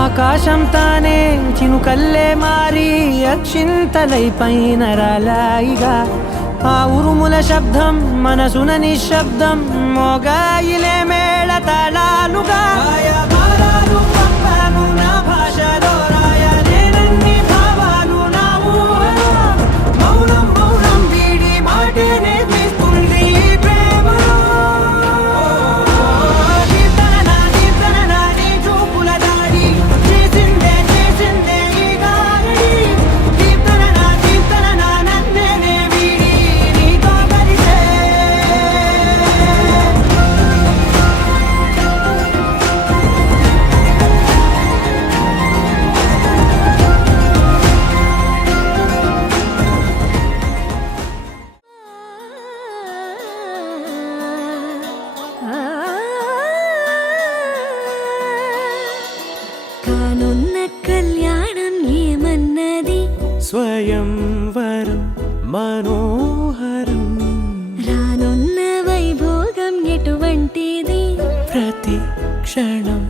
ఆకాశం తానే చినుకల్లే మారి అక్షింతలై పైన రాలాయిగా ఆ ఉరుముల శబ్దం మనసున నిశ్శబ్దం మోగాయిలే మేళ తాళాలుగా పంపాను నా భాషలో రాయలేనన్ని భావాలు నా ఊహలో మౌనం మౌనం వీడి మాటే నేర్పిస్తుంది ప్రేమలో కానున్న కళ్యాణం ఏమన్నది స్వయంవరం మనోహరం రానున్న వైభోగం ఎటువంటిది ప్రతి క్షణం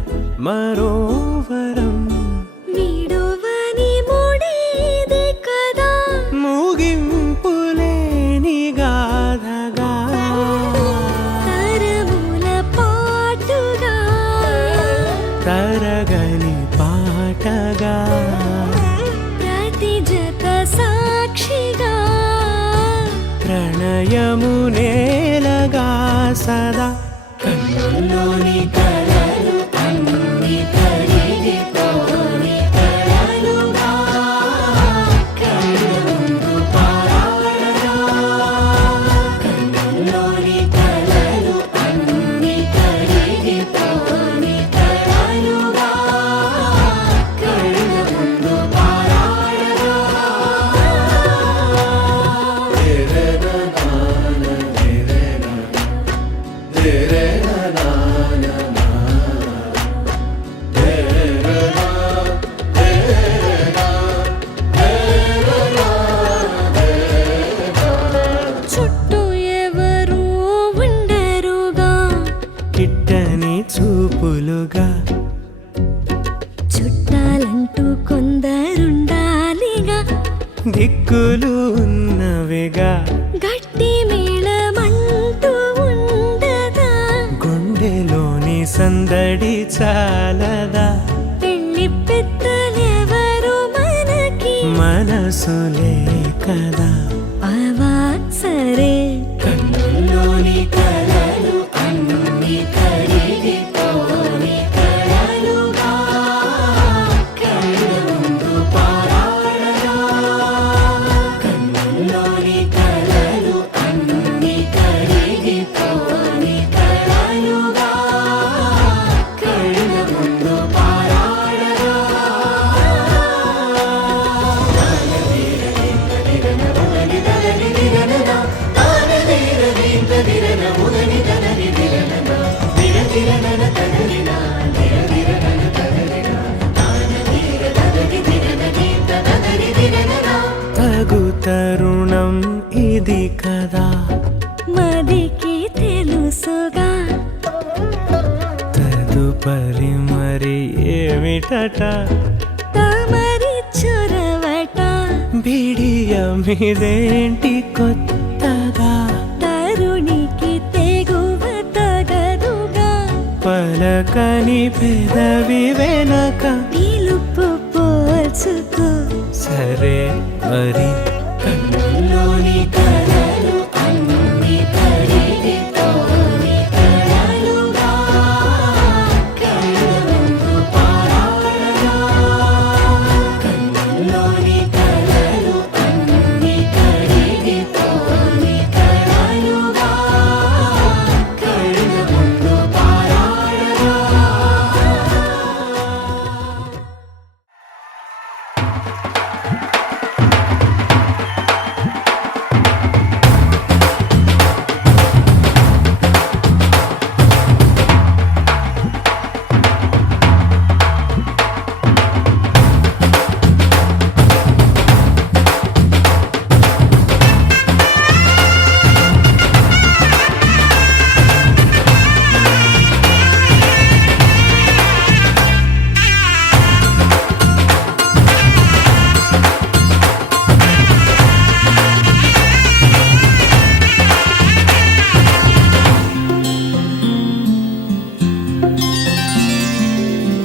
మరోవరం వీడువని మూడేది కదా ముగింపులేని గాథగా తరముల పాటుగా తరగని పాటగా ప్రతి జత సాక్షిగా ప్రణయము నేలగా సదా కన్నుల్లోని కలలు అన్ని కరిగిపోని కలలుగా కళ్ళముందు పారాడగా కన్నుల్లోని కలలు అన్ని కరిగిపోని కలలుగా కళ్ళముందు పారాడగా రే రే నా దిక్కులు ఉన్నవిగా గట్టి మేళమంటూ ఉండగా గుండెలోని సందడి చాలదా పెళ్లి పెద్దలెవరు మనకి మనసులే కదా అవా సరే కన్నుల్లోని కలలు అన్ని కరిగిపోని కలలుగా కళ్ళ ముందు పారాడగా కన్నుల్లోని కలలు అన్ని కరిగిపోని కలలుగా కళ్ళ ముందు పారాడగా తగు తరుణం ఇది కదా మదికి తెలుసుగా తదుపరి మరి ఏమిటట తమరి చొరవట బిడియమిదేంటి కొత్తగా తరుణికి తెగువ తగదుగా పలకని పెదవి వెనక పిలుపు పోల్చుకో సరే మరి కన్నుల్లోని కలలు అన్ని కరిగిపోని కలలుగా కళ్ళ ముందు పారాడగా కన్నుల్లోని కలలు అన్ని కరిగిపోని కలలుగా కళ్ళ ముందు పారాడగా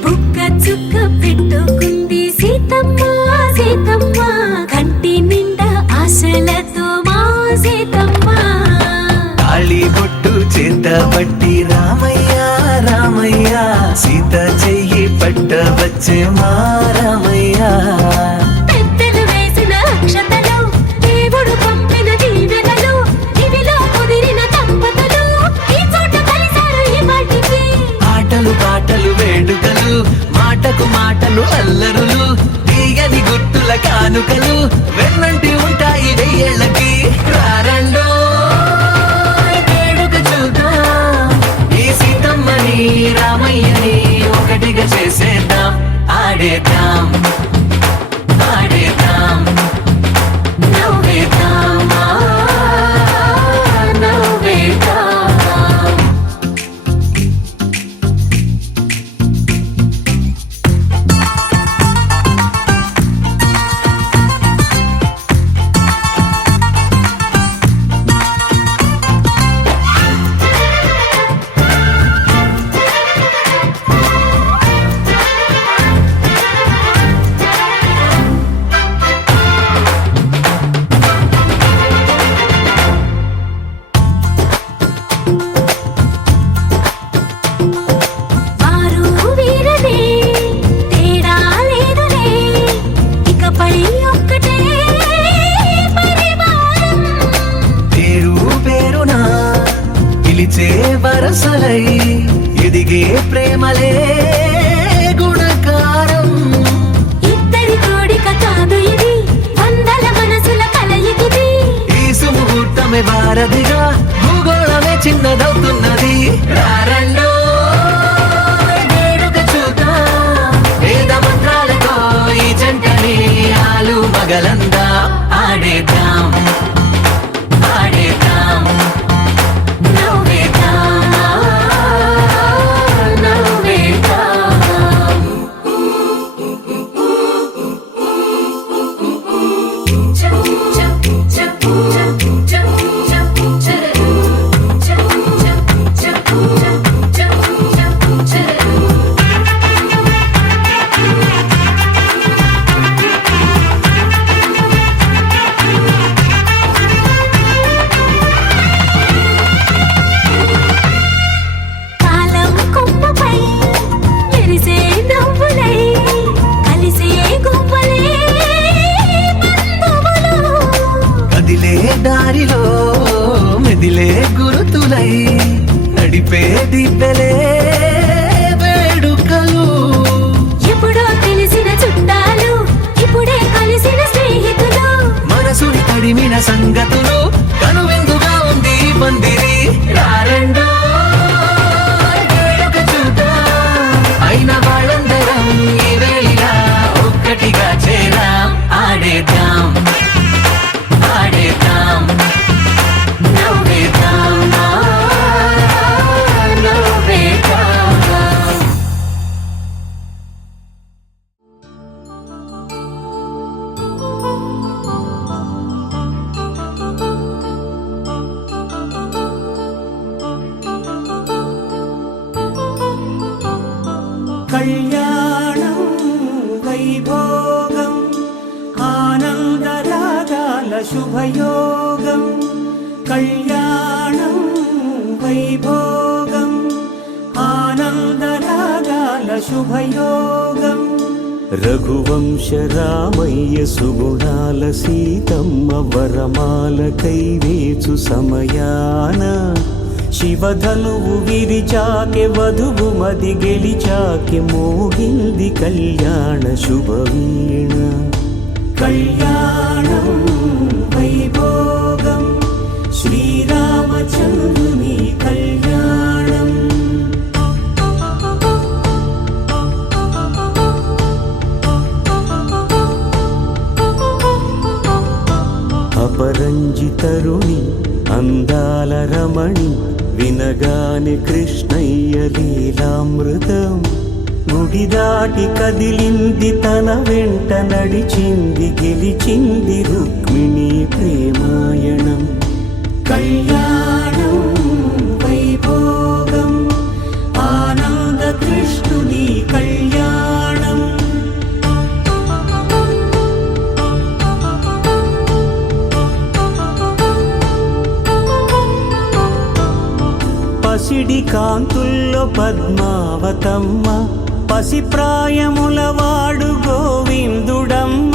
బుక్క చుక్క పెట్టుకుంది సీతమ్మ సీతమ్మ కంటి నిండా ఆశలతో మా సీతమ్మ తాళి బొట్టు చేత పట్టి రామయ్య రామయ్య సీత చెయ్యి పట్ట వచ్చే మా రామయ్య పెద్దలు వేసిన అక్షతలు దేవుడు పంపిన దీవెనలు ఇవిలో కుదిరిన దంపతులు ఈ చోట కలిశారు ఈ వాటికి ఆటలు పాటలు వేడుకలు మాటకు మాటలు అల్లరులు తీయని గుర్తుల కానుకలు వెన్నంటి ఉంటాయి వెయ్యేళ్ళకి రారండో వేడుక చూద్దాం ఈ సీతమ్మని రామయ్యని ఒకటిగా చేసేద్దాం ఆడేద్దాం ఆడేద్దాం నవ్వేద్దాం నవ్వేద్దాం వారు వీరనే తేడా లేదులే ఇకపై ఒక్కటే పరివారం పేరు పేరునా పిలిచే వరసలై ఎదిగే ప్రేమలే గుణకారం ఇద్దరి కోడిక కాదు ఇది వందల మనసుల కలయికిది ఈ సుముహూర్తమే వారధిగా భూగోళమే చిన్నదవుతున్నది రారండో వేడుక చూద్దాం వేద మంత్రాలతో ఈ జంటని ఆలు మగలందా ఆడేద్దాం ఆడేద్దాం నవ్వేద్దాం నవ్వేద్దాం నడిపే దివ్వెలే వేడుకలు. ఎప్పుడో తెలిసిన చుట్టాలు ఇప్పుడే కలిసిన స్నేహితులు మనసుని తడిమిన సంగతులు కనువిందుగా ఉంది పందిరి. రారండో వేడుక చూద్దాం, అయిన వాళ్ళందరం ఈ వేళ ఒక్కటిగా చేరాం. ఆడేద్దాం ఆడేద్దాం నవ్వేద్దాం నవ్వేద్దాం. కళ్యాణం వైభోగం ఆనందరాగాల శుభయోగం. కళ్యాణం వైభోగం ఆనందరాగాల శుభయోగం. రఘువంశ రామయ్య సుగుణాల సీతమ్మ వరమాల కైవేచు సమయాన శివధనువు విరిచాకె వధువు మది గెలిచాకె మోగింది కళ్యాణ శుభవీణ. కళ్యాణం వైభోగం శ్రీరామచంద్రుని కళ్యాణం. అపరంజి తరుణి అందాల రమణి వినగానే కృష్ణయ్య లీలామృతం. గుడి దాటి కదిలింది తన వెంట నడిచింది గెలిచింది రుక్మిణి ప్రేమాయణం. కళ్యాణం వైభోగం ఆనంద కృష్ణుని కళ్యాణం. పసిడి కాంతుల్లో పద్మావతమ్మ పసిప్రాయముల వాడు గోవిందుడమ్మ.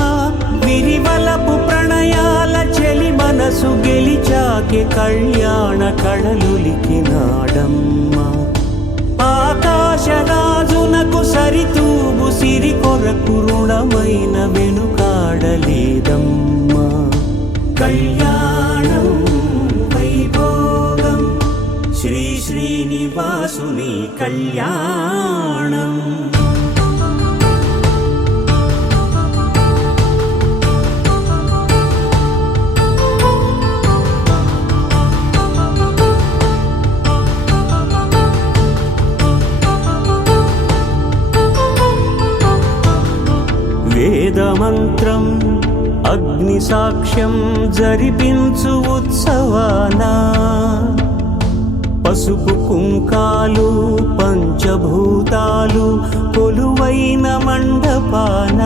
విరివలపు ప్రణయాల చెలి మనసు గెలిచాకె కళ్యాణ కళలులికినాడమ్మ. ఆకాశరాజునకు సరితూబు సిరి కొరకు రుణమైన వెనుకాడలేదమ్మ. కళ్యాణం వైభోగం శ్రీ శ్రీనివాసుని కళ్యాణం. వేదమంత్రం అగ్ని సాక్ష్యం జరిపించు ఉత్సవానా. పసుపు కుంకాలు పంచభూతాలు కొలువైన మండపాన.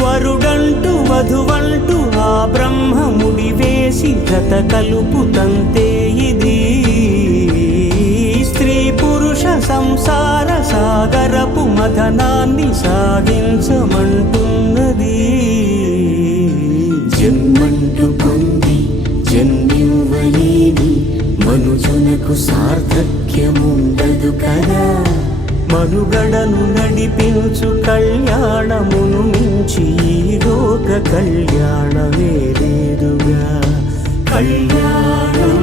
వరుడంటూ వధువంటూ ఆ బ్రహ్మముడి వేసి జత కలుపుతంతే ఇది. స్త్రీ పురుష సంసార సాగరపు మథనాన్ని సాగించమంటున్నది. జన్మంటూ పొంది జన్మివ్వలేని మనుజునకు సార్థక్యముండదు కదా. మనుగడను నడిపించు కళ్యాణమును మించి ఈ లోక కళ్యాణమే లేదుగా. కళ్యాణం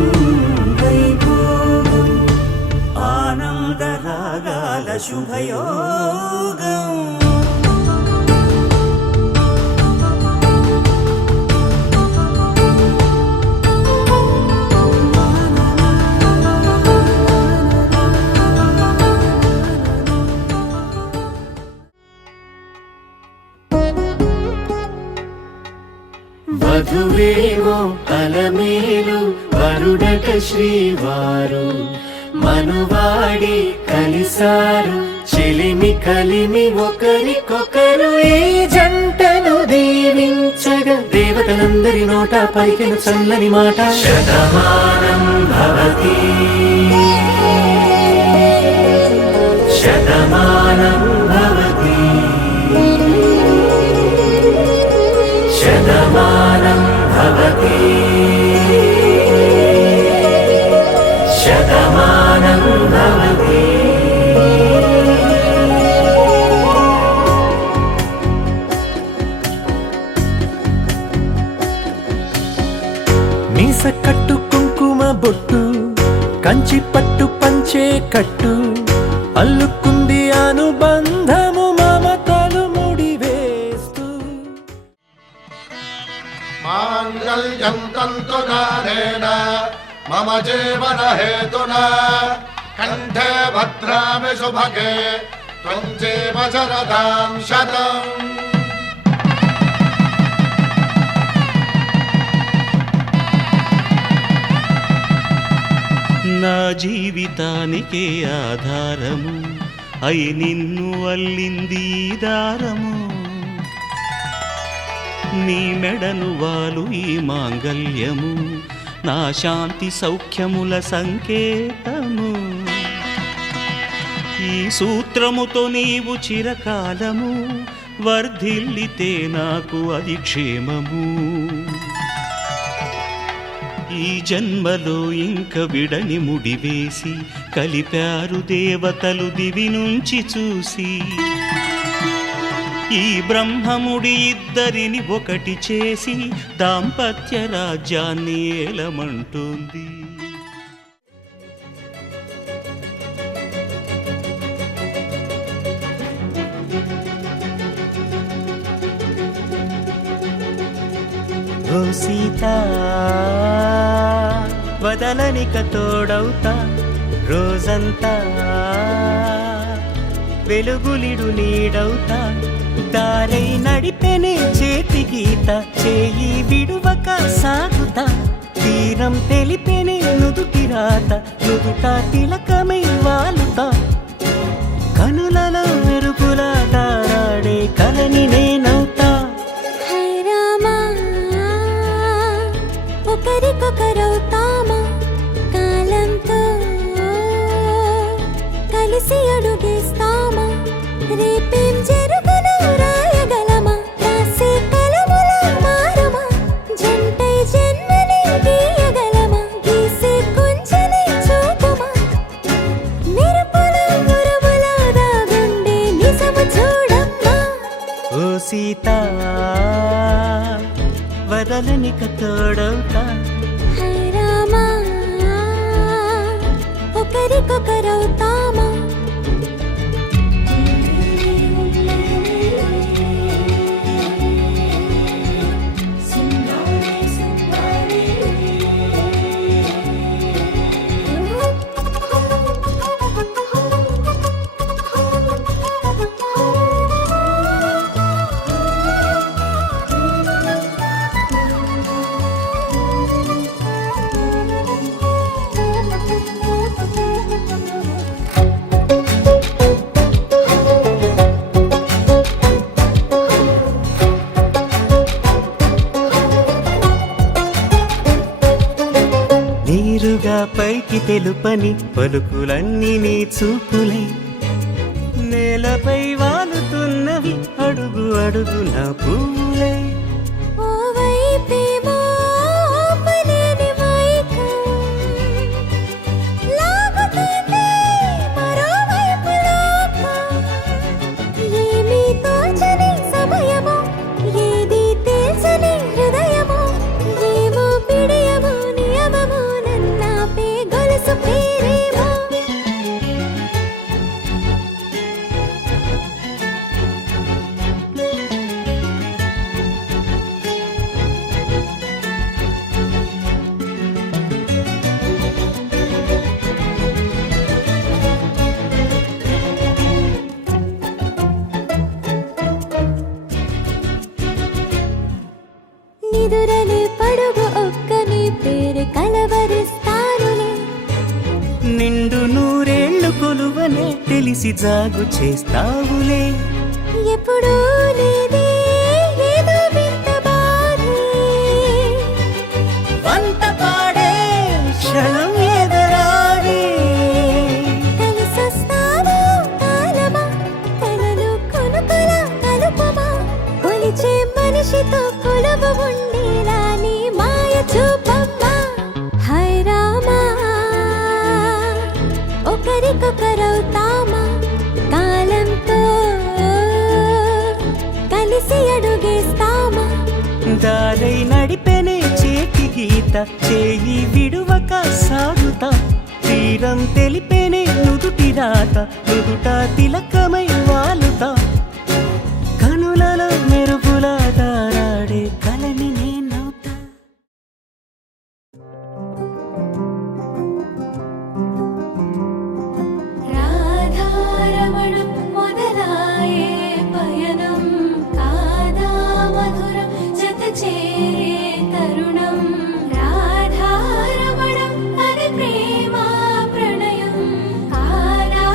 వైభోగం ఆనందరాగాల శుభయోగం. వధువేమో అలమేలు వరుడట శ్రీవారు. మనువాడి కలిసారు చెలిమి కలిమి ఒకరికొకరు. ఈ జంటను దీవించగా దేవతలందరి నోట పలికిన చల్లని మాట. శతమానం భవతి శతమానం భవతి శతమానం భవతి శతమానం భవతి. మీస కట్టు కుంకుమ బొట్టు కంచి పట్టు పంచే కట్టు అల్లుకుంది అనుబంధము మమతలు ముడివేస్తూ. మాంగళ్యం తంతునానేన మమ జీవన హేతునా కంఠే భద్రామి శుభగే త్వం జీవ శరదాం శతం. నా జీవితానికే ఆధారము అయి నిన్ను అల్లింది ఈ దారము. నీ మెడను వాలు ఈ మాంగల్యము నా శాంతి సౌఖ్యముల సంకేతము. ఈ సూత్రముతో నీవు చిరకాలము వర్ధిల్లితే నాకు అది క్షేమము. ఈ జన్మలో ఇంక విడని ముడివేసి కలిపారు దేవతలు దివి నుంచి చూసి. ఈ బ్రహ్మముడి ఇద్దరిని ఒకటి చేసి దాంపత్య రాజ్యాన్ని ఏలమంటోంది. ఓ సీత వదలనిక తోడవుతా రోజంతా వెలుగులిడు నీడవుతా. దారై నడిపెనే చేతి గీత చేయి విడువక సాగుతా. తీరం తెలిపెనే నుదుటి రాత నుదుట తిలకమై వాలుతా. కనులలో మెరుపులా తారాడే కలని నేనవుతా. హై రామా ఒకరికొకరవుతామా కాలంతో కలిసి అడుగేస్తామా. రేపేం జరుగునో రాయగలమా రాసే కలముల మారుమా. జంటై జన్మని గీయగలమా గీసే కుంచని చూపుమా. మెరుపుల మురుముల దాగుండే నిజము చూడమ్మా. ఓ సీత వదలనిక తోడవుతా. హై రామా ఒకరికొకరవుతామా. నీరుగా పైకి తెలుపని పలుకులన్నీ నీ చూపులై నేలపై వాలుతున్నవి అడుగు అడుగు నా పూలై. ఓ వైపేమో ఆపలేని మైకం లాగుతుంది మరోవైపు లోకం. ఏమీ తోచని సమయమో ఏది తేల్చని హృదయమో ఏమో పిడియమో నియమమో నన్నాపే గొలుసు పేరేమో. నిదురలే పడుగు ఒక్కని పేరు కలవరిస్తానులే. నిండు నూరేళ్లు కొలువనే తెలిసి జాగు చేస్తావులే. ఎప్పుడూ లేదే ఏదో వింత బాధే. వంత పాడే క్షణం ఎదురాడే. కలిసొస్తావా కాలమా కలలు కొనుకల కలుపమా. కొలిచే మనిషితో కొలువు ఉండేలా నీ మాయ చూపమ్మా. హై రామా దారై నడిపెనే చేతి గీత చేయి విడువక సాగుతా తీరం తెలిపేనే నుదుటి రాత నుదుట తిలకమై వాలుతా కనులలో మెరుగుల దారాడే కలని నేనవుతా రాధారమణం మొదలాయే పయనం కాదా మధురం జత చేరే తరుణం రాధారమణం అది ప్రేమ ప్రణయం కాదా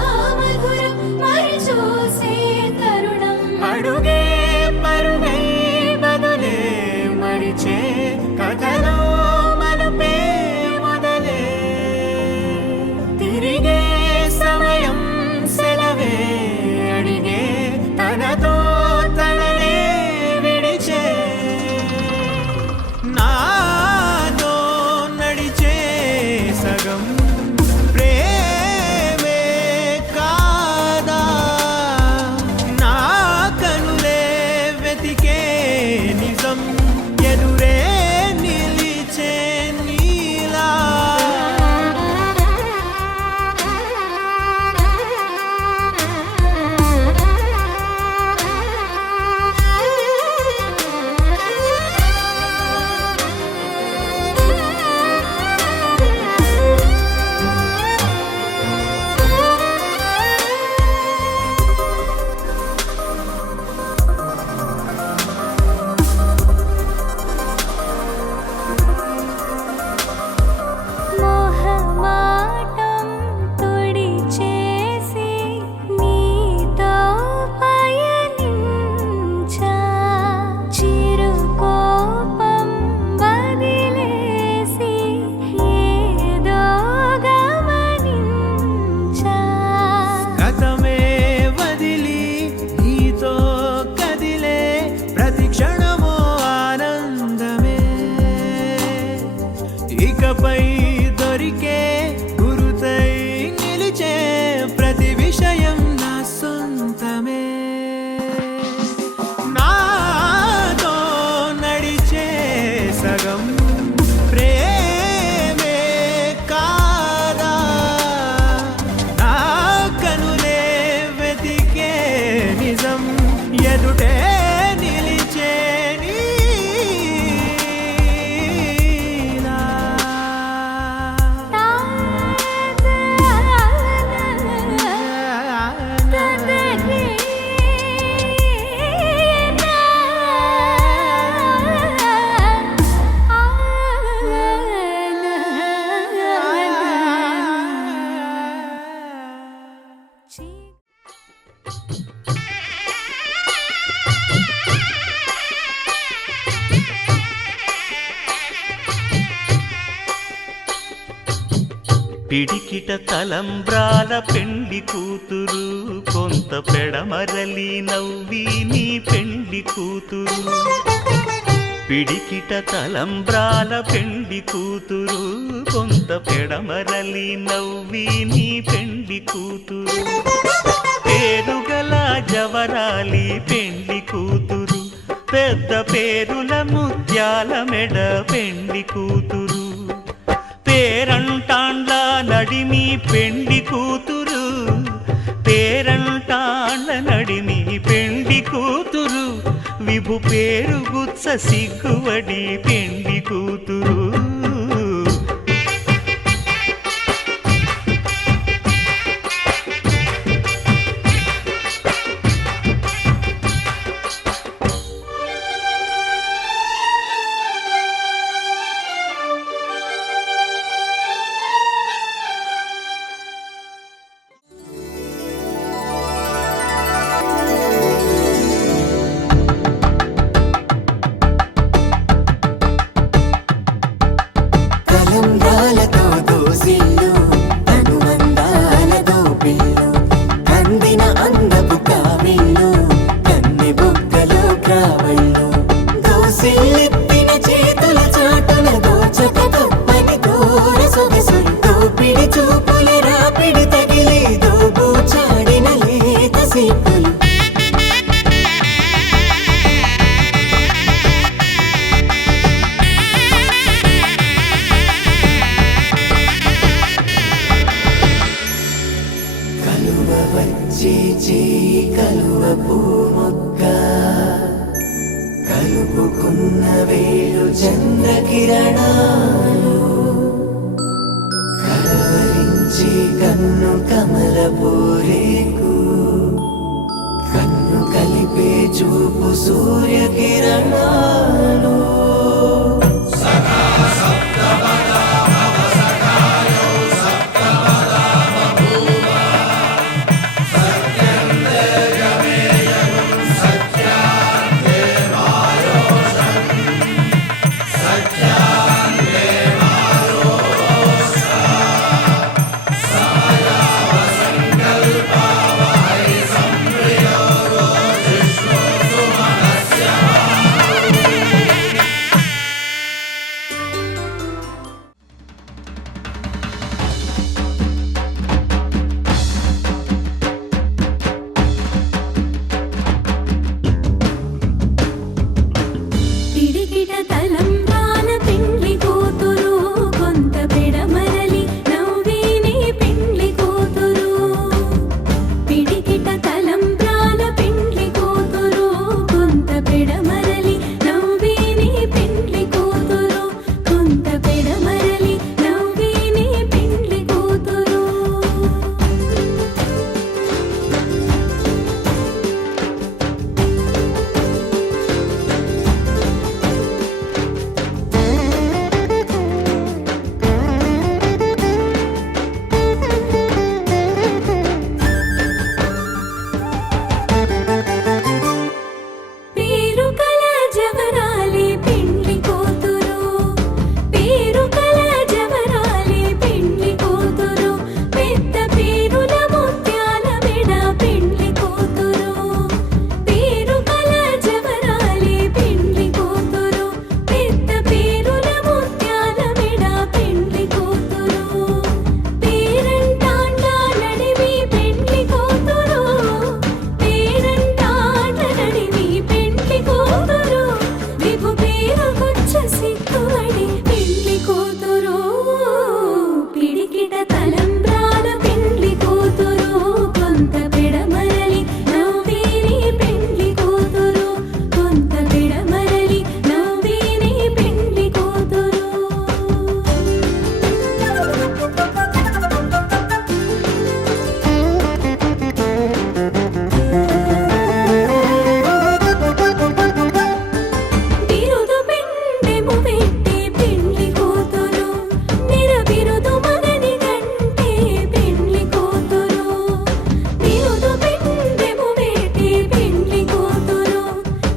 మధురం మరి చూసే తరుణం అడుగే పరుగై బదులే మరిచే కథలో మలుపే మొదలే తిరిగే సమయం సెలవే అడిగే తనతో తననే విడిచే నాతో నడిచే సగం ప్రేమే కాదా నా కనులే వెతికే నిజం ఎదురే నిలిచే నీలా మోహమాటం తొడి చేసి నీతో పయనించా చిరుకోపం వదిలేసి ఏదో గమనించా గతమే వదిలి నీతో కదిలే ప్రతి క్షణమో ఆనందమే ఇకపై దొరికే గురుతై నిలిచే ప్రతి విషయం నా సొంతమే నాతో నడిచే సగం ప్రేమే కాదా నా కనులే వెతికే నిజం ఎదుటే నిలిచే నీలా పిడికిట తలంబ్రాల పెండి కూతురు కొంత పెడమరలి నవ్వి నీ పెండి కూతురు పిడికిట తలంబ్రాల పెండి కూతురు కొంత పెడమరలి నవ్వి నీ పెండి కూతురు పేరుగల జవరాలి పెండి కూతురు పెద్ద పేరుల ముత్యాల మెడ పెండి కూతురు పేరంటాండ్ల నడిమి పెండి కూతురు పేరంటాండ్ల నడిమి పెండి కూతురు విభు పేరు గుత్స సిగ్గువడి పెండి కూతురు చంద్రకిరణాలు కలవరించి కన్ను కమలపూరేకు కన్ను కలిపే చూపు సూర్యకిరణాలు పిడికిట తలంబ్రాల పెండ్లి కూతురు కొంత పెడమరలి నవ్విని పెండ్లి కూతురు పిడికిట తలంబ్రాల పెండ్లి కూతురు కొంత పెడమరలి నవ్విని పెండ్లి కూతురు కొంత పెడమరలి నవ్విని పెండ్లి కూతురు పేరుకల జవరాలి పెండ్లి కూతురు పేరుకల జవరాలి పెండ్లి కూతురు పెద్ద పేరుల ముత్యాల మెడ పెండ్లి కూతురు పేరుకల జవరాలి పెండ్లి కూతురు పెద్ద పేరుల ముత్యాల మెడ పెండ్లి కూతురు పేరంటాండ నడివి పెండ్లి కూతురు పేరంటాండ నడివి పెండ్లి కూతురు విభు పేరుకొచ్చ సిక్కువడి పెండ్లి కూతురు పిడికిట తలంబ్రాల పెండ్లి కూతురు కొంత పెడమరలి నవ్విని పెండ్లి కూతురు కొంత పెడమరలి నవ్విని పెండ్లి కూతురు బిరుదు పెండెము పెట్టి పెండ్లి కూతురు నిర బిరుదు మగని గంటే పెండ్లి కూతురు బిరుదు పెండెము పెట్టి పెండ్లి కూతురు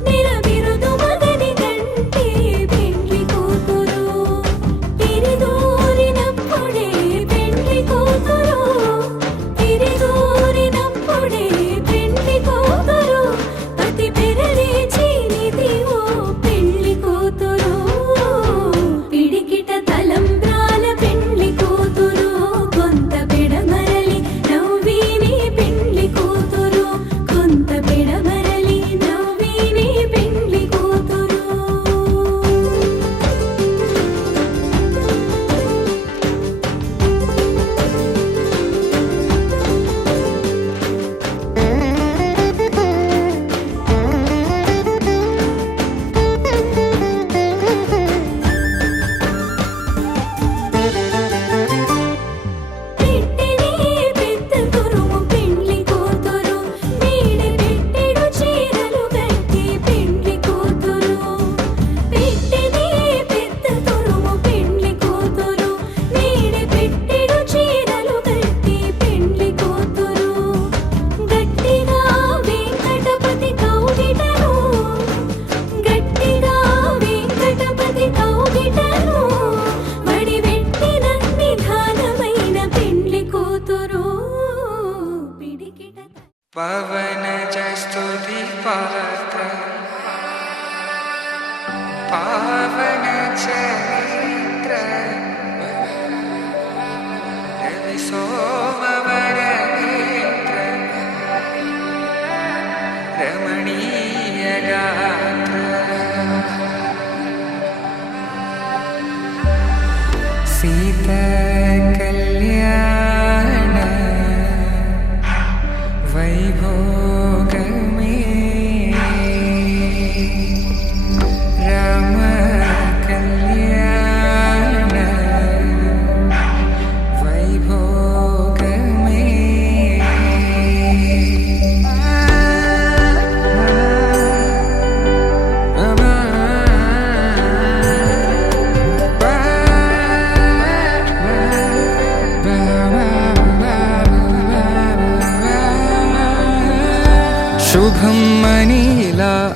నిర బిరుదు మగని గంటే పెండ్లి కూతురు తిరిదూరినప్పుడే పెండ్లి కూతురు తిరిదూరినప్పుడే పెండ్లి కూతురు పతి పెరలేచి నిదివో పెండ్లి కూతురు పిడికిట తలంబ్రాల పెండ్లి కూతురు కొంత పెడమరలి నవ్విని పెండ్లి కూతురు కొంత పెడమరలి నవ్విని పెండ్లి కూతురు పెట్టిని పెద్ద తురుము పెండ్లి కూతురు నీడి పెట్టెడు చీరలు కట్టి పెండ్లి కూతురు పెట్టిని పెద్ద తురుము పెండ్లి కూతురు నీడి పెట్టెడు చీరలు కట్టి పెండ్లి కూతురు గట్టిగా వెంకటపతి కౌగిటను గట్టిగా వెంకటపతి కౌగిటను వడి పెట్టిన నిధానమైన పెండ్లి కూతురు పిడికిట పవన స్తుతి పాత్ర పావన చరిత్ర రవి సోమవర నేత్ర రమణీయ గాత్ర సీత కళ్యాణ వైభోగమే రామ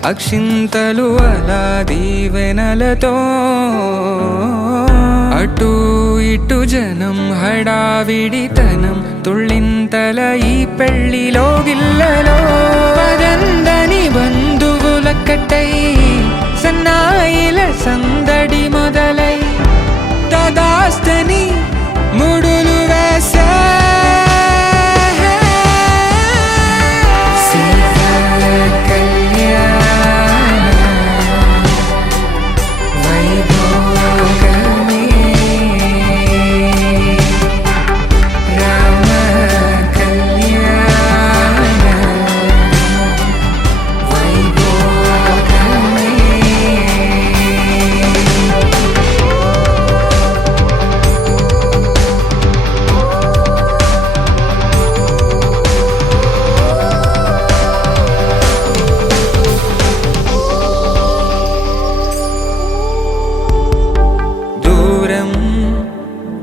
అక్షింతలు అలా దీవెనలతో అటు ఇటు జనం హడావిడితనం తుళ్ళింతల ఈ పెళ్లిలో గిల్లలో పదందని బంధువుల కట్టై సన్నాయిల సందడి మొదలై తదాస్తని ముడులు వేసే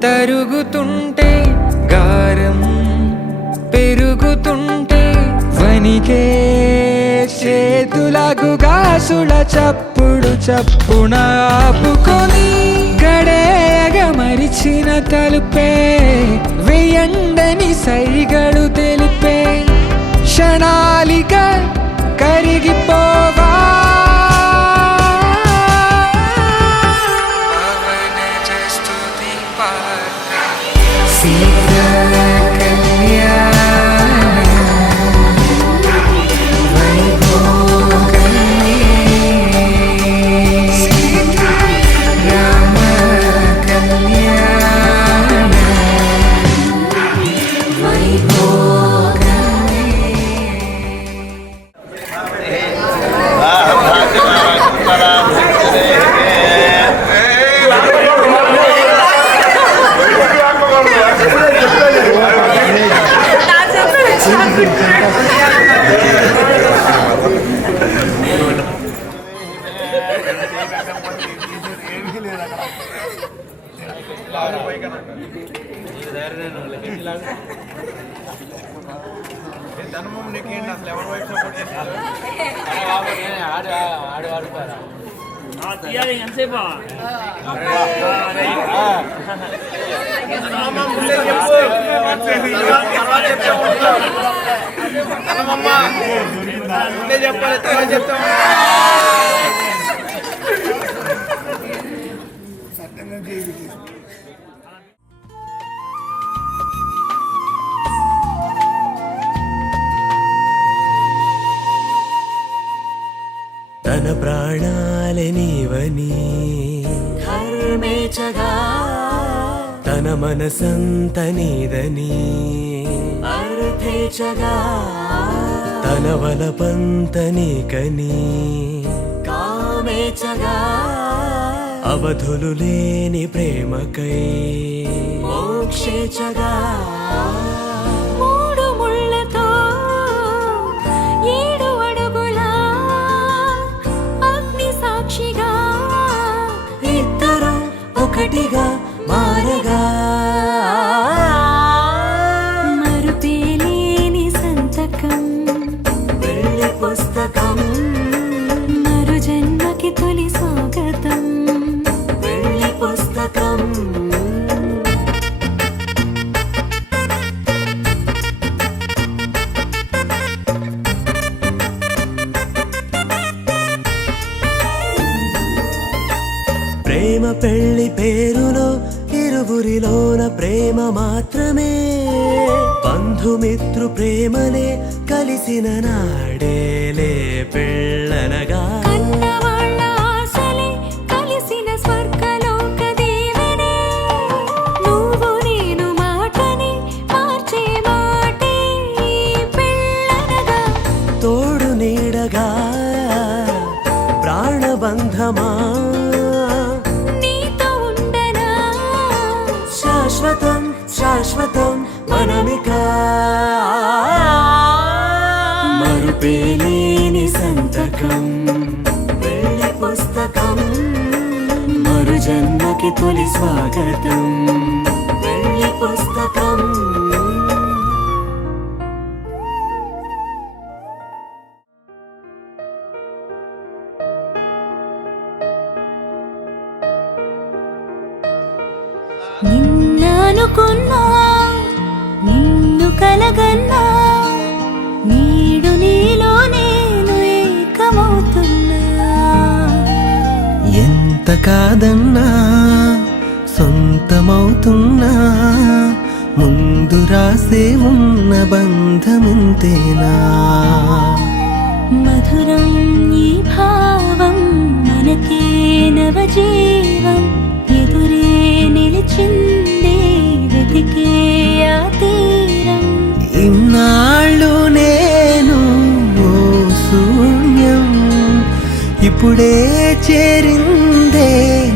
తరుగుతుంటే గారం పెరుగుతుంటే వనికే చేతులకు గాసుల చప్పుడు చప్పున ఆపుకొని గడేగ మరిచిన తలుపే వెయ్యండని సైగడు తెలిపే క్షణాలిక కరిగిపోవా తన ప్రాణాలే నీవని ధర్మేచగా తన మనసంత నీదని అర్థేచగా తన వలపంత నీకని కామేచగా అవధులు లేని ప్రేమకై మోక్షేచగా మూడు ముళ్ళతో 7 అడుగుల అగ్ని సాక్షిగా ఇద్దరు ఒకటిగా మారగా మరుపేలేని సంతకం పెళ్లి పుస్తకం మరు జన్మకి తొలి స్వాగతం పెళ్లి పుస్తకం ప్రేమ పెళ్లి పేరులో ఇరువురిలోన ప్రేమ మాత్రమే బంధుమిత్రు ప్రేమనే కలిసిన నాడేలే పెళ్ళనగా కన్నవాళ్ళ ఆశలే కలిసిన స్వర్గలోక దీవెనే నువ్వు నేను మాటని మార్చే మాటే పెళ్ళనగా తోడు నీడగా ప్రాణబంధమా నీతో ఉండనా శాశ్వతం శాశ్వతం మనమిక మరుపేలేని సంతకం పెళ్లి పుస్తకం మరు జన్మకి తొలి స్వాగతం పెళ్లి పుస్తకం నిన్ననుకున్నా నిన్ను కలగన్నా నీడు నీలో నేను ఏకమవుతున్నా ఎంత కాదన్నా సొంతమవుతున్నా ముందు రాసే ఉన్న బంధమింతేనా మధురం ఈ భావం మనకే నవజీవం ఎదురే నిలిచిందే వెతికే ఆ తీరం ఇన్నాళ్ళు నేను ఓ శూన్యం ఇప్పుడే చేరిందే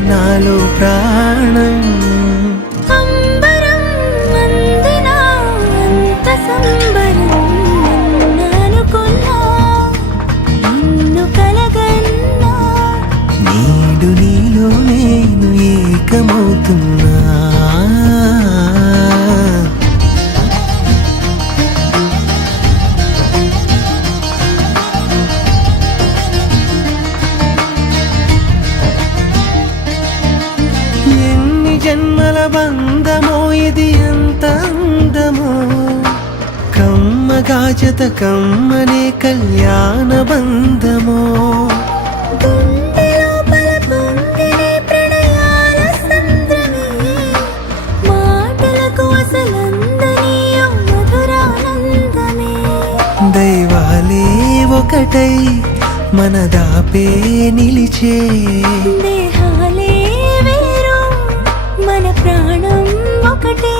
నాలో ప్రాణం అంబరం అందినా అంత సంబరం అనుకున్నా నిన్ను కలగన్నా నీడు నీలో నేను ఏకమవుతున్నా ఎన్ని జన్మల బంధమో ఇది ఎంత అందమో కమ్మగా జత కమ్మనే కళ్యాణ బంధమో గుండె లోపల పొంగినే ప్రణయాల సంద్రమే మాటలకు అసలందని ఓ మధురానందమే దైవాలే ఒకటై మన దాపే నిలిచే దేహాలే వేరు మన ప్రాణం ఒకటే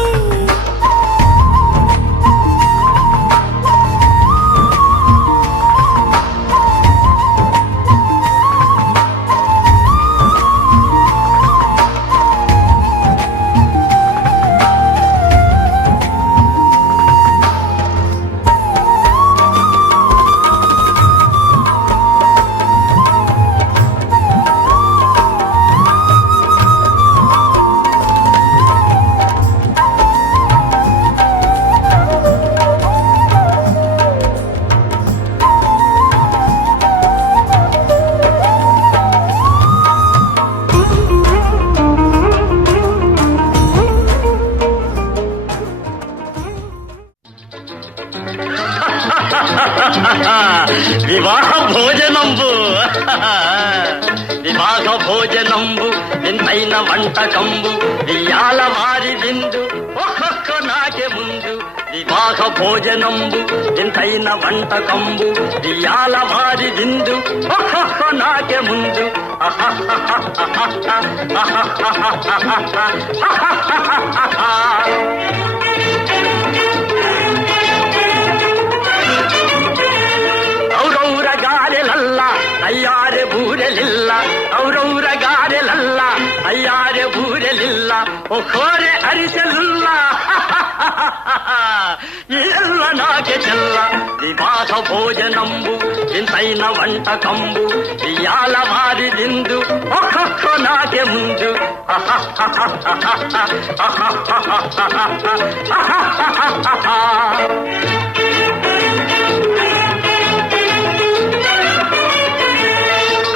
వివాహ భోజనంబు వివాహ భోజనంబు ఎంతైన వంటకంబు ఇయాల వారి విందు ఒక్కొక్క నాకే ముందు వివాహ భోజనంబు ఎంతైన వంటకంబు ఇయాల వారి విందు ఒక్కొక్క నాకే ముందు ಔರೌರ ಗಾರೆಲಲ್ಲ ಅಯ್ಯಾರೆ ಬೂರೆಲಿಲ್ಲ ಔರೌರ ಗಾರೆಲಲ್ಲ ಅಯ್ಯಾರೆ ಬೂರೆಲಿಲ್ಲ ಒಖೋರೆ ಅರಿಸಲಿಲ್ಲ ಎಲ್ಲ ನಾಕೆ ಚೆಲ್ಲ ವಿವಾಹ ಭೋಜನಂಬು ಇಂತೈನ వంటకంబు ఇయాల వారిదిందు ఒక్కొక్క నాకే ముందు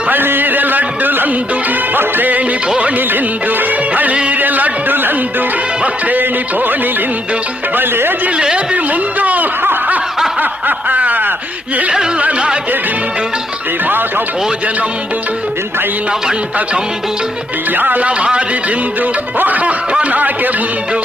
ಬಳೀರೆ ಲಡ್ಡುಲಂದು ಭಕ್ತೇಣಿ ಬೋಣಿಲಿಂದು ಬಳೀರೆ ಲಡ್ಡುಲಂದು ಭಕ್ತೇಣಿ ಬೋಣಿಲಿಂದು ಬಲೇ ಜಿಲೇಬಿ ಮುಂದು ಇವೆಲ್ಲ ನಾಕೆ ದಿಂದು ವಿವಾಹ ಭೋಜನಂಬು ಇಂತೈನ వంటకంబు ఇయాల వారిదిందు ఒక్కొక్క నాకే ముందు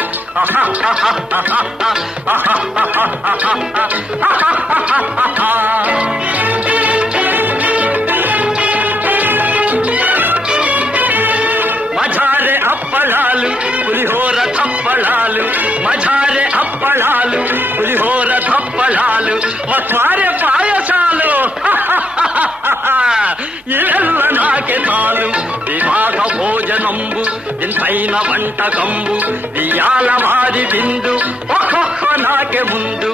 మజారే అప్పళాలు పులిహోర తప్పళాలు మజారే అప్పళాలు పులిహోర తప్పళాలు మత్వారే పాయసాలు ఇవెల్ల నాకే తాలు వివాహ భోజనంబు ఇంతైన వంటకంబు ఇయాల వారి విందు ఒక్కొక్క నాకే ముందు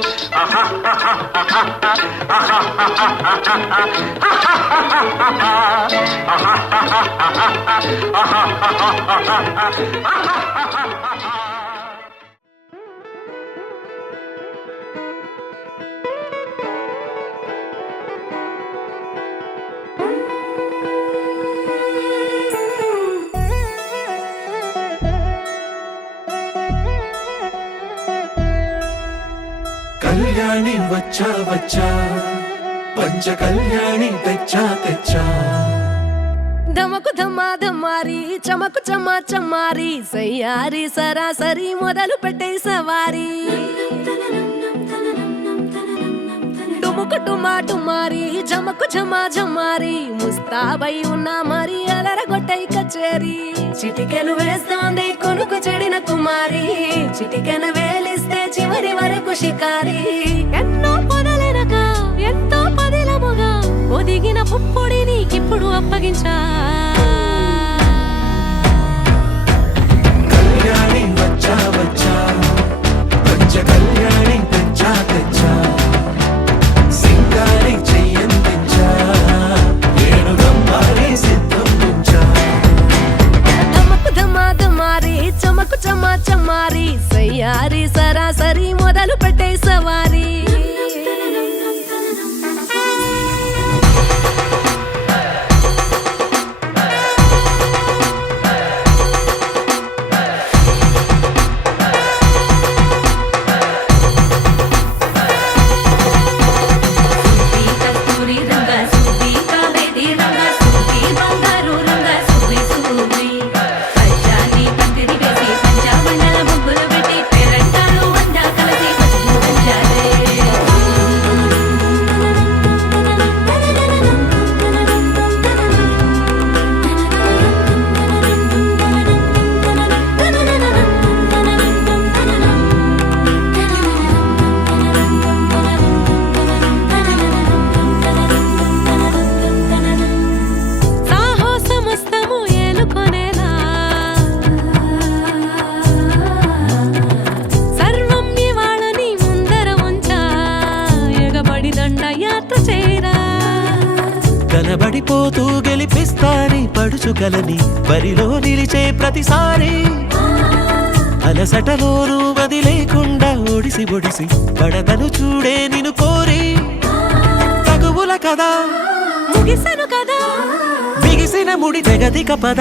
కళ్యాణి వచ్చా వచ్చా పంచ కళ్యాణి తెచ్చా తెచ్చా ధమకు ధమా ధమారి చమకు చమా చమారి సయ్యారి సరాసరి మొదలు పెట్టే సవారి డుముకు టుమా టుమారి జమకు ఝమా ఝమారి ముస్తాబై ఉన్నా మరి అలరగొట్టై కచేరి చిటికెను వేస్తోంది కొనుకు చెడిన కుమారి చిటికెను వేలిస్తే చివరి వరకు షికారి ఎన్నో పొదలెనక ఎంతో పదిలముగా ఒదిగిన పుప్పొడి నీకిప్పుడు అప్పగించా కళ్యాణి వచ్చా వచ్చా పంచ కళ్యాణి తెచ్చా తెచ్చా సింగారి చెయ్యందించా నేను గమ్మారి సిద్ధం ఉంచా ధమకు ధమా ధమారి చమకు చమా చమారి సయ్యారి సరాసరి మొదలు పెట్టే సవారి కస్తూరి రంగ సుబ్బి కావేరి రంగ సుబ్బి బంగారు రంగ సుబ్బి సుబ్బి పంచాని పందిరి వేసి పంచామండల ముగ్గులు పెట్టి పేరంటాలు వంద కలిసి పసుపు పంచాలే సాహసమస్తము ఏలుకొనేలా సర్వం ఇవాళని ముందర ఉంచా ఎగబడి దండ యాత్ర చేరా కనబడిపోతూ గెలిపిస్తాని పడుచుకలని బరిలో నిలిచే ప్రతిసారి అలసటలోనూ వదిలేకుండా ఒడిసి ఒడిసి పడదను చూడే నిన్ను కోరి తగువుల కదా ముగిసెను కదా బిగిసిన ముడి తెగదిక పద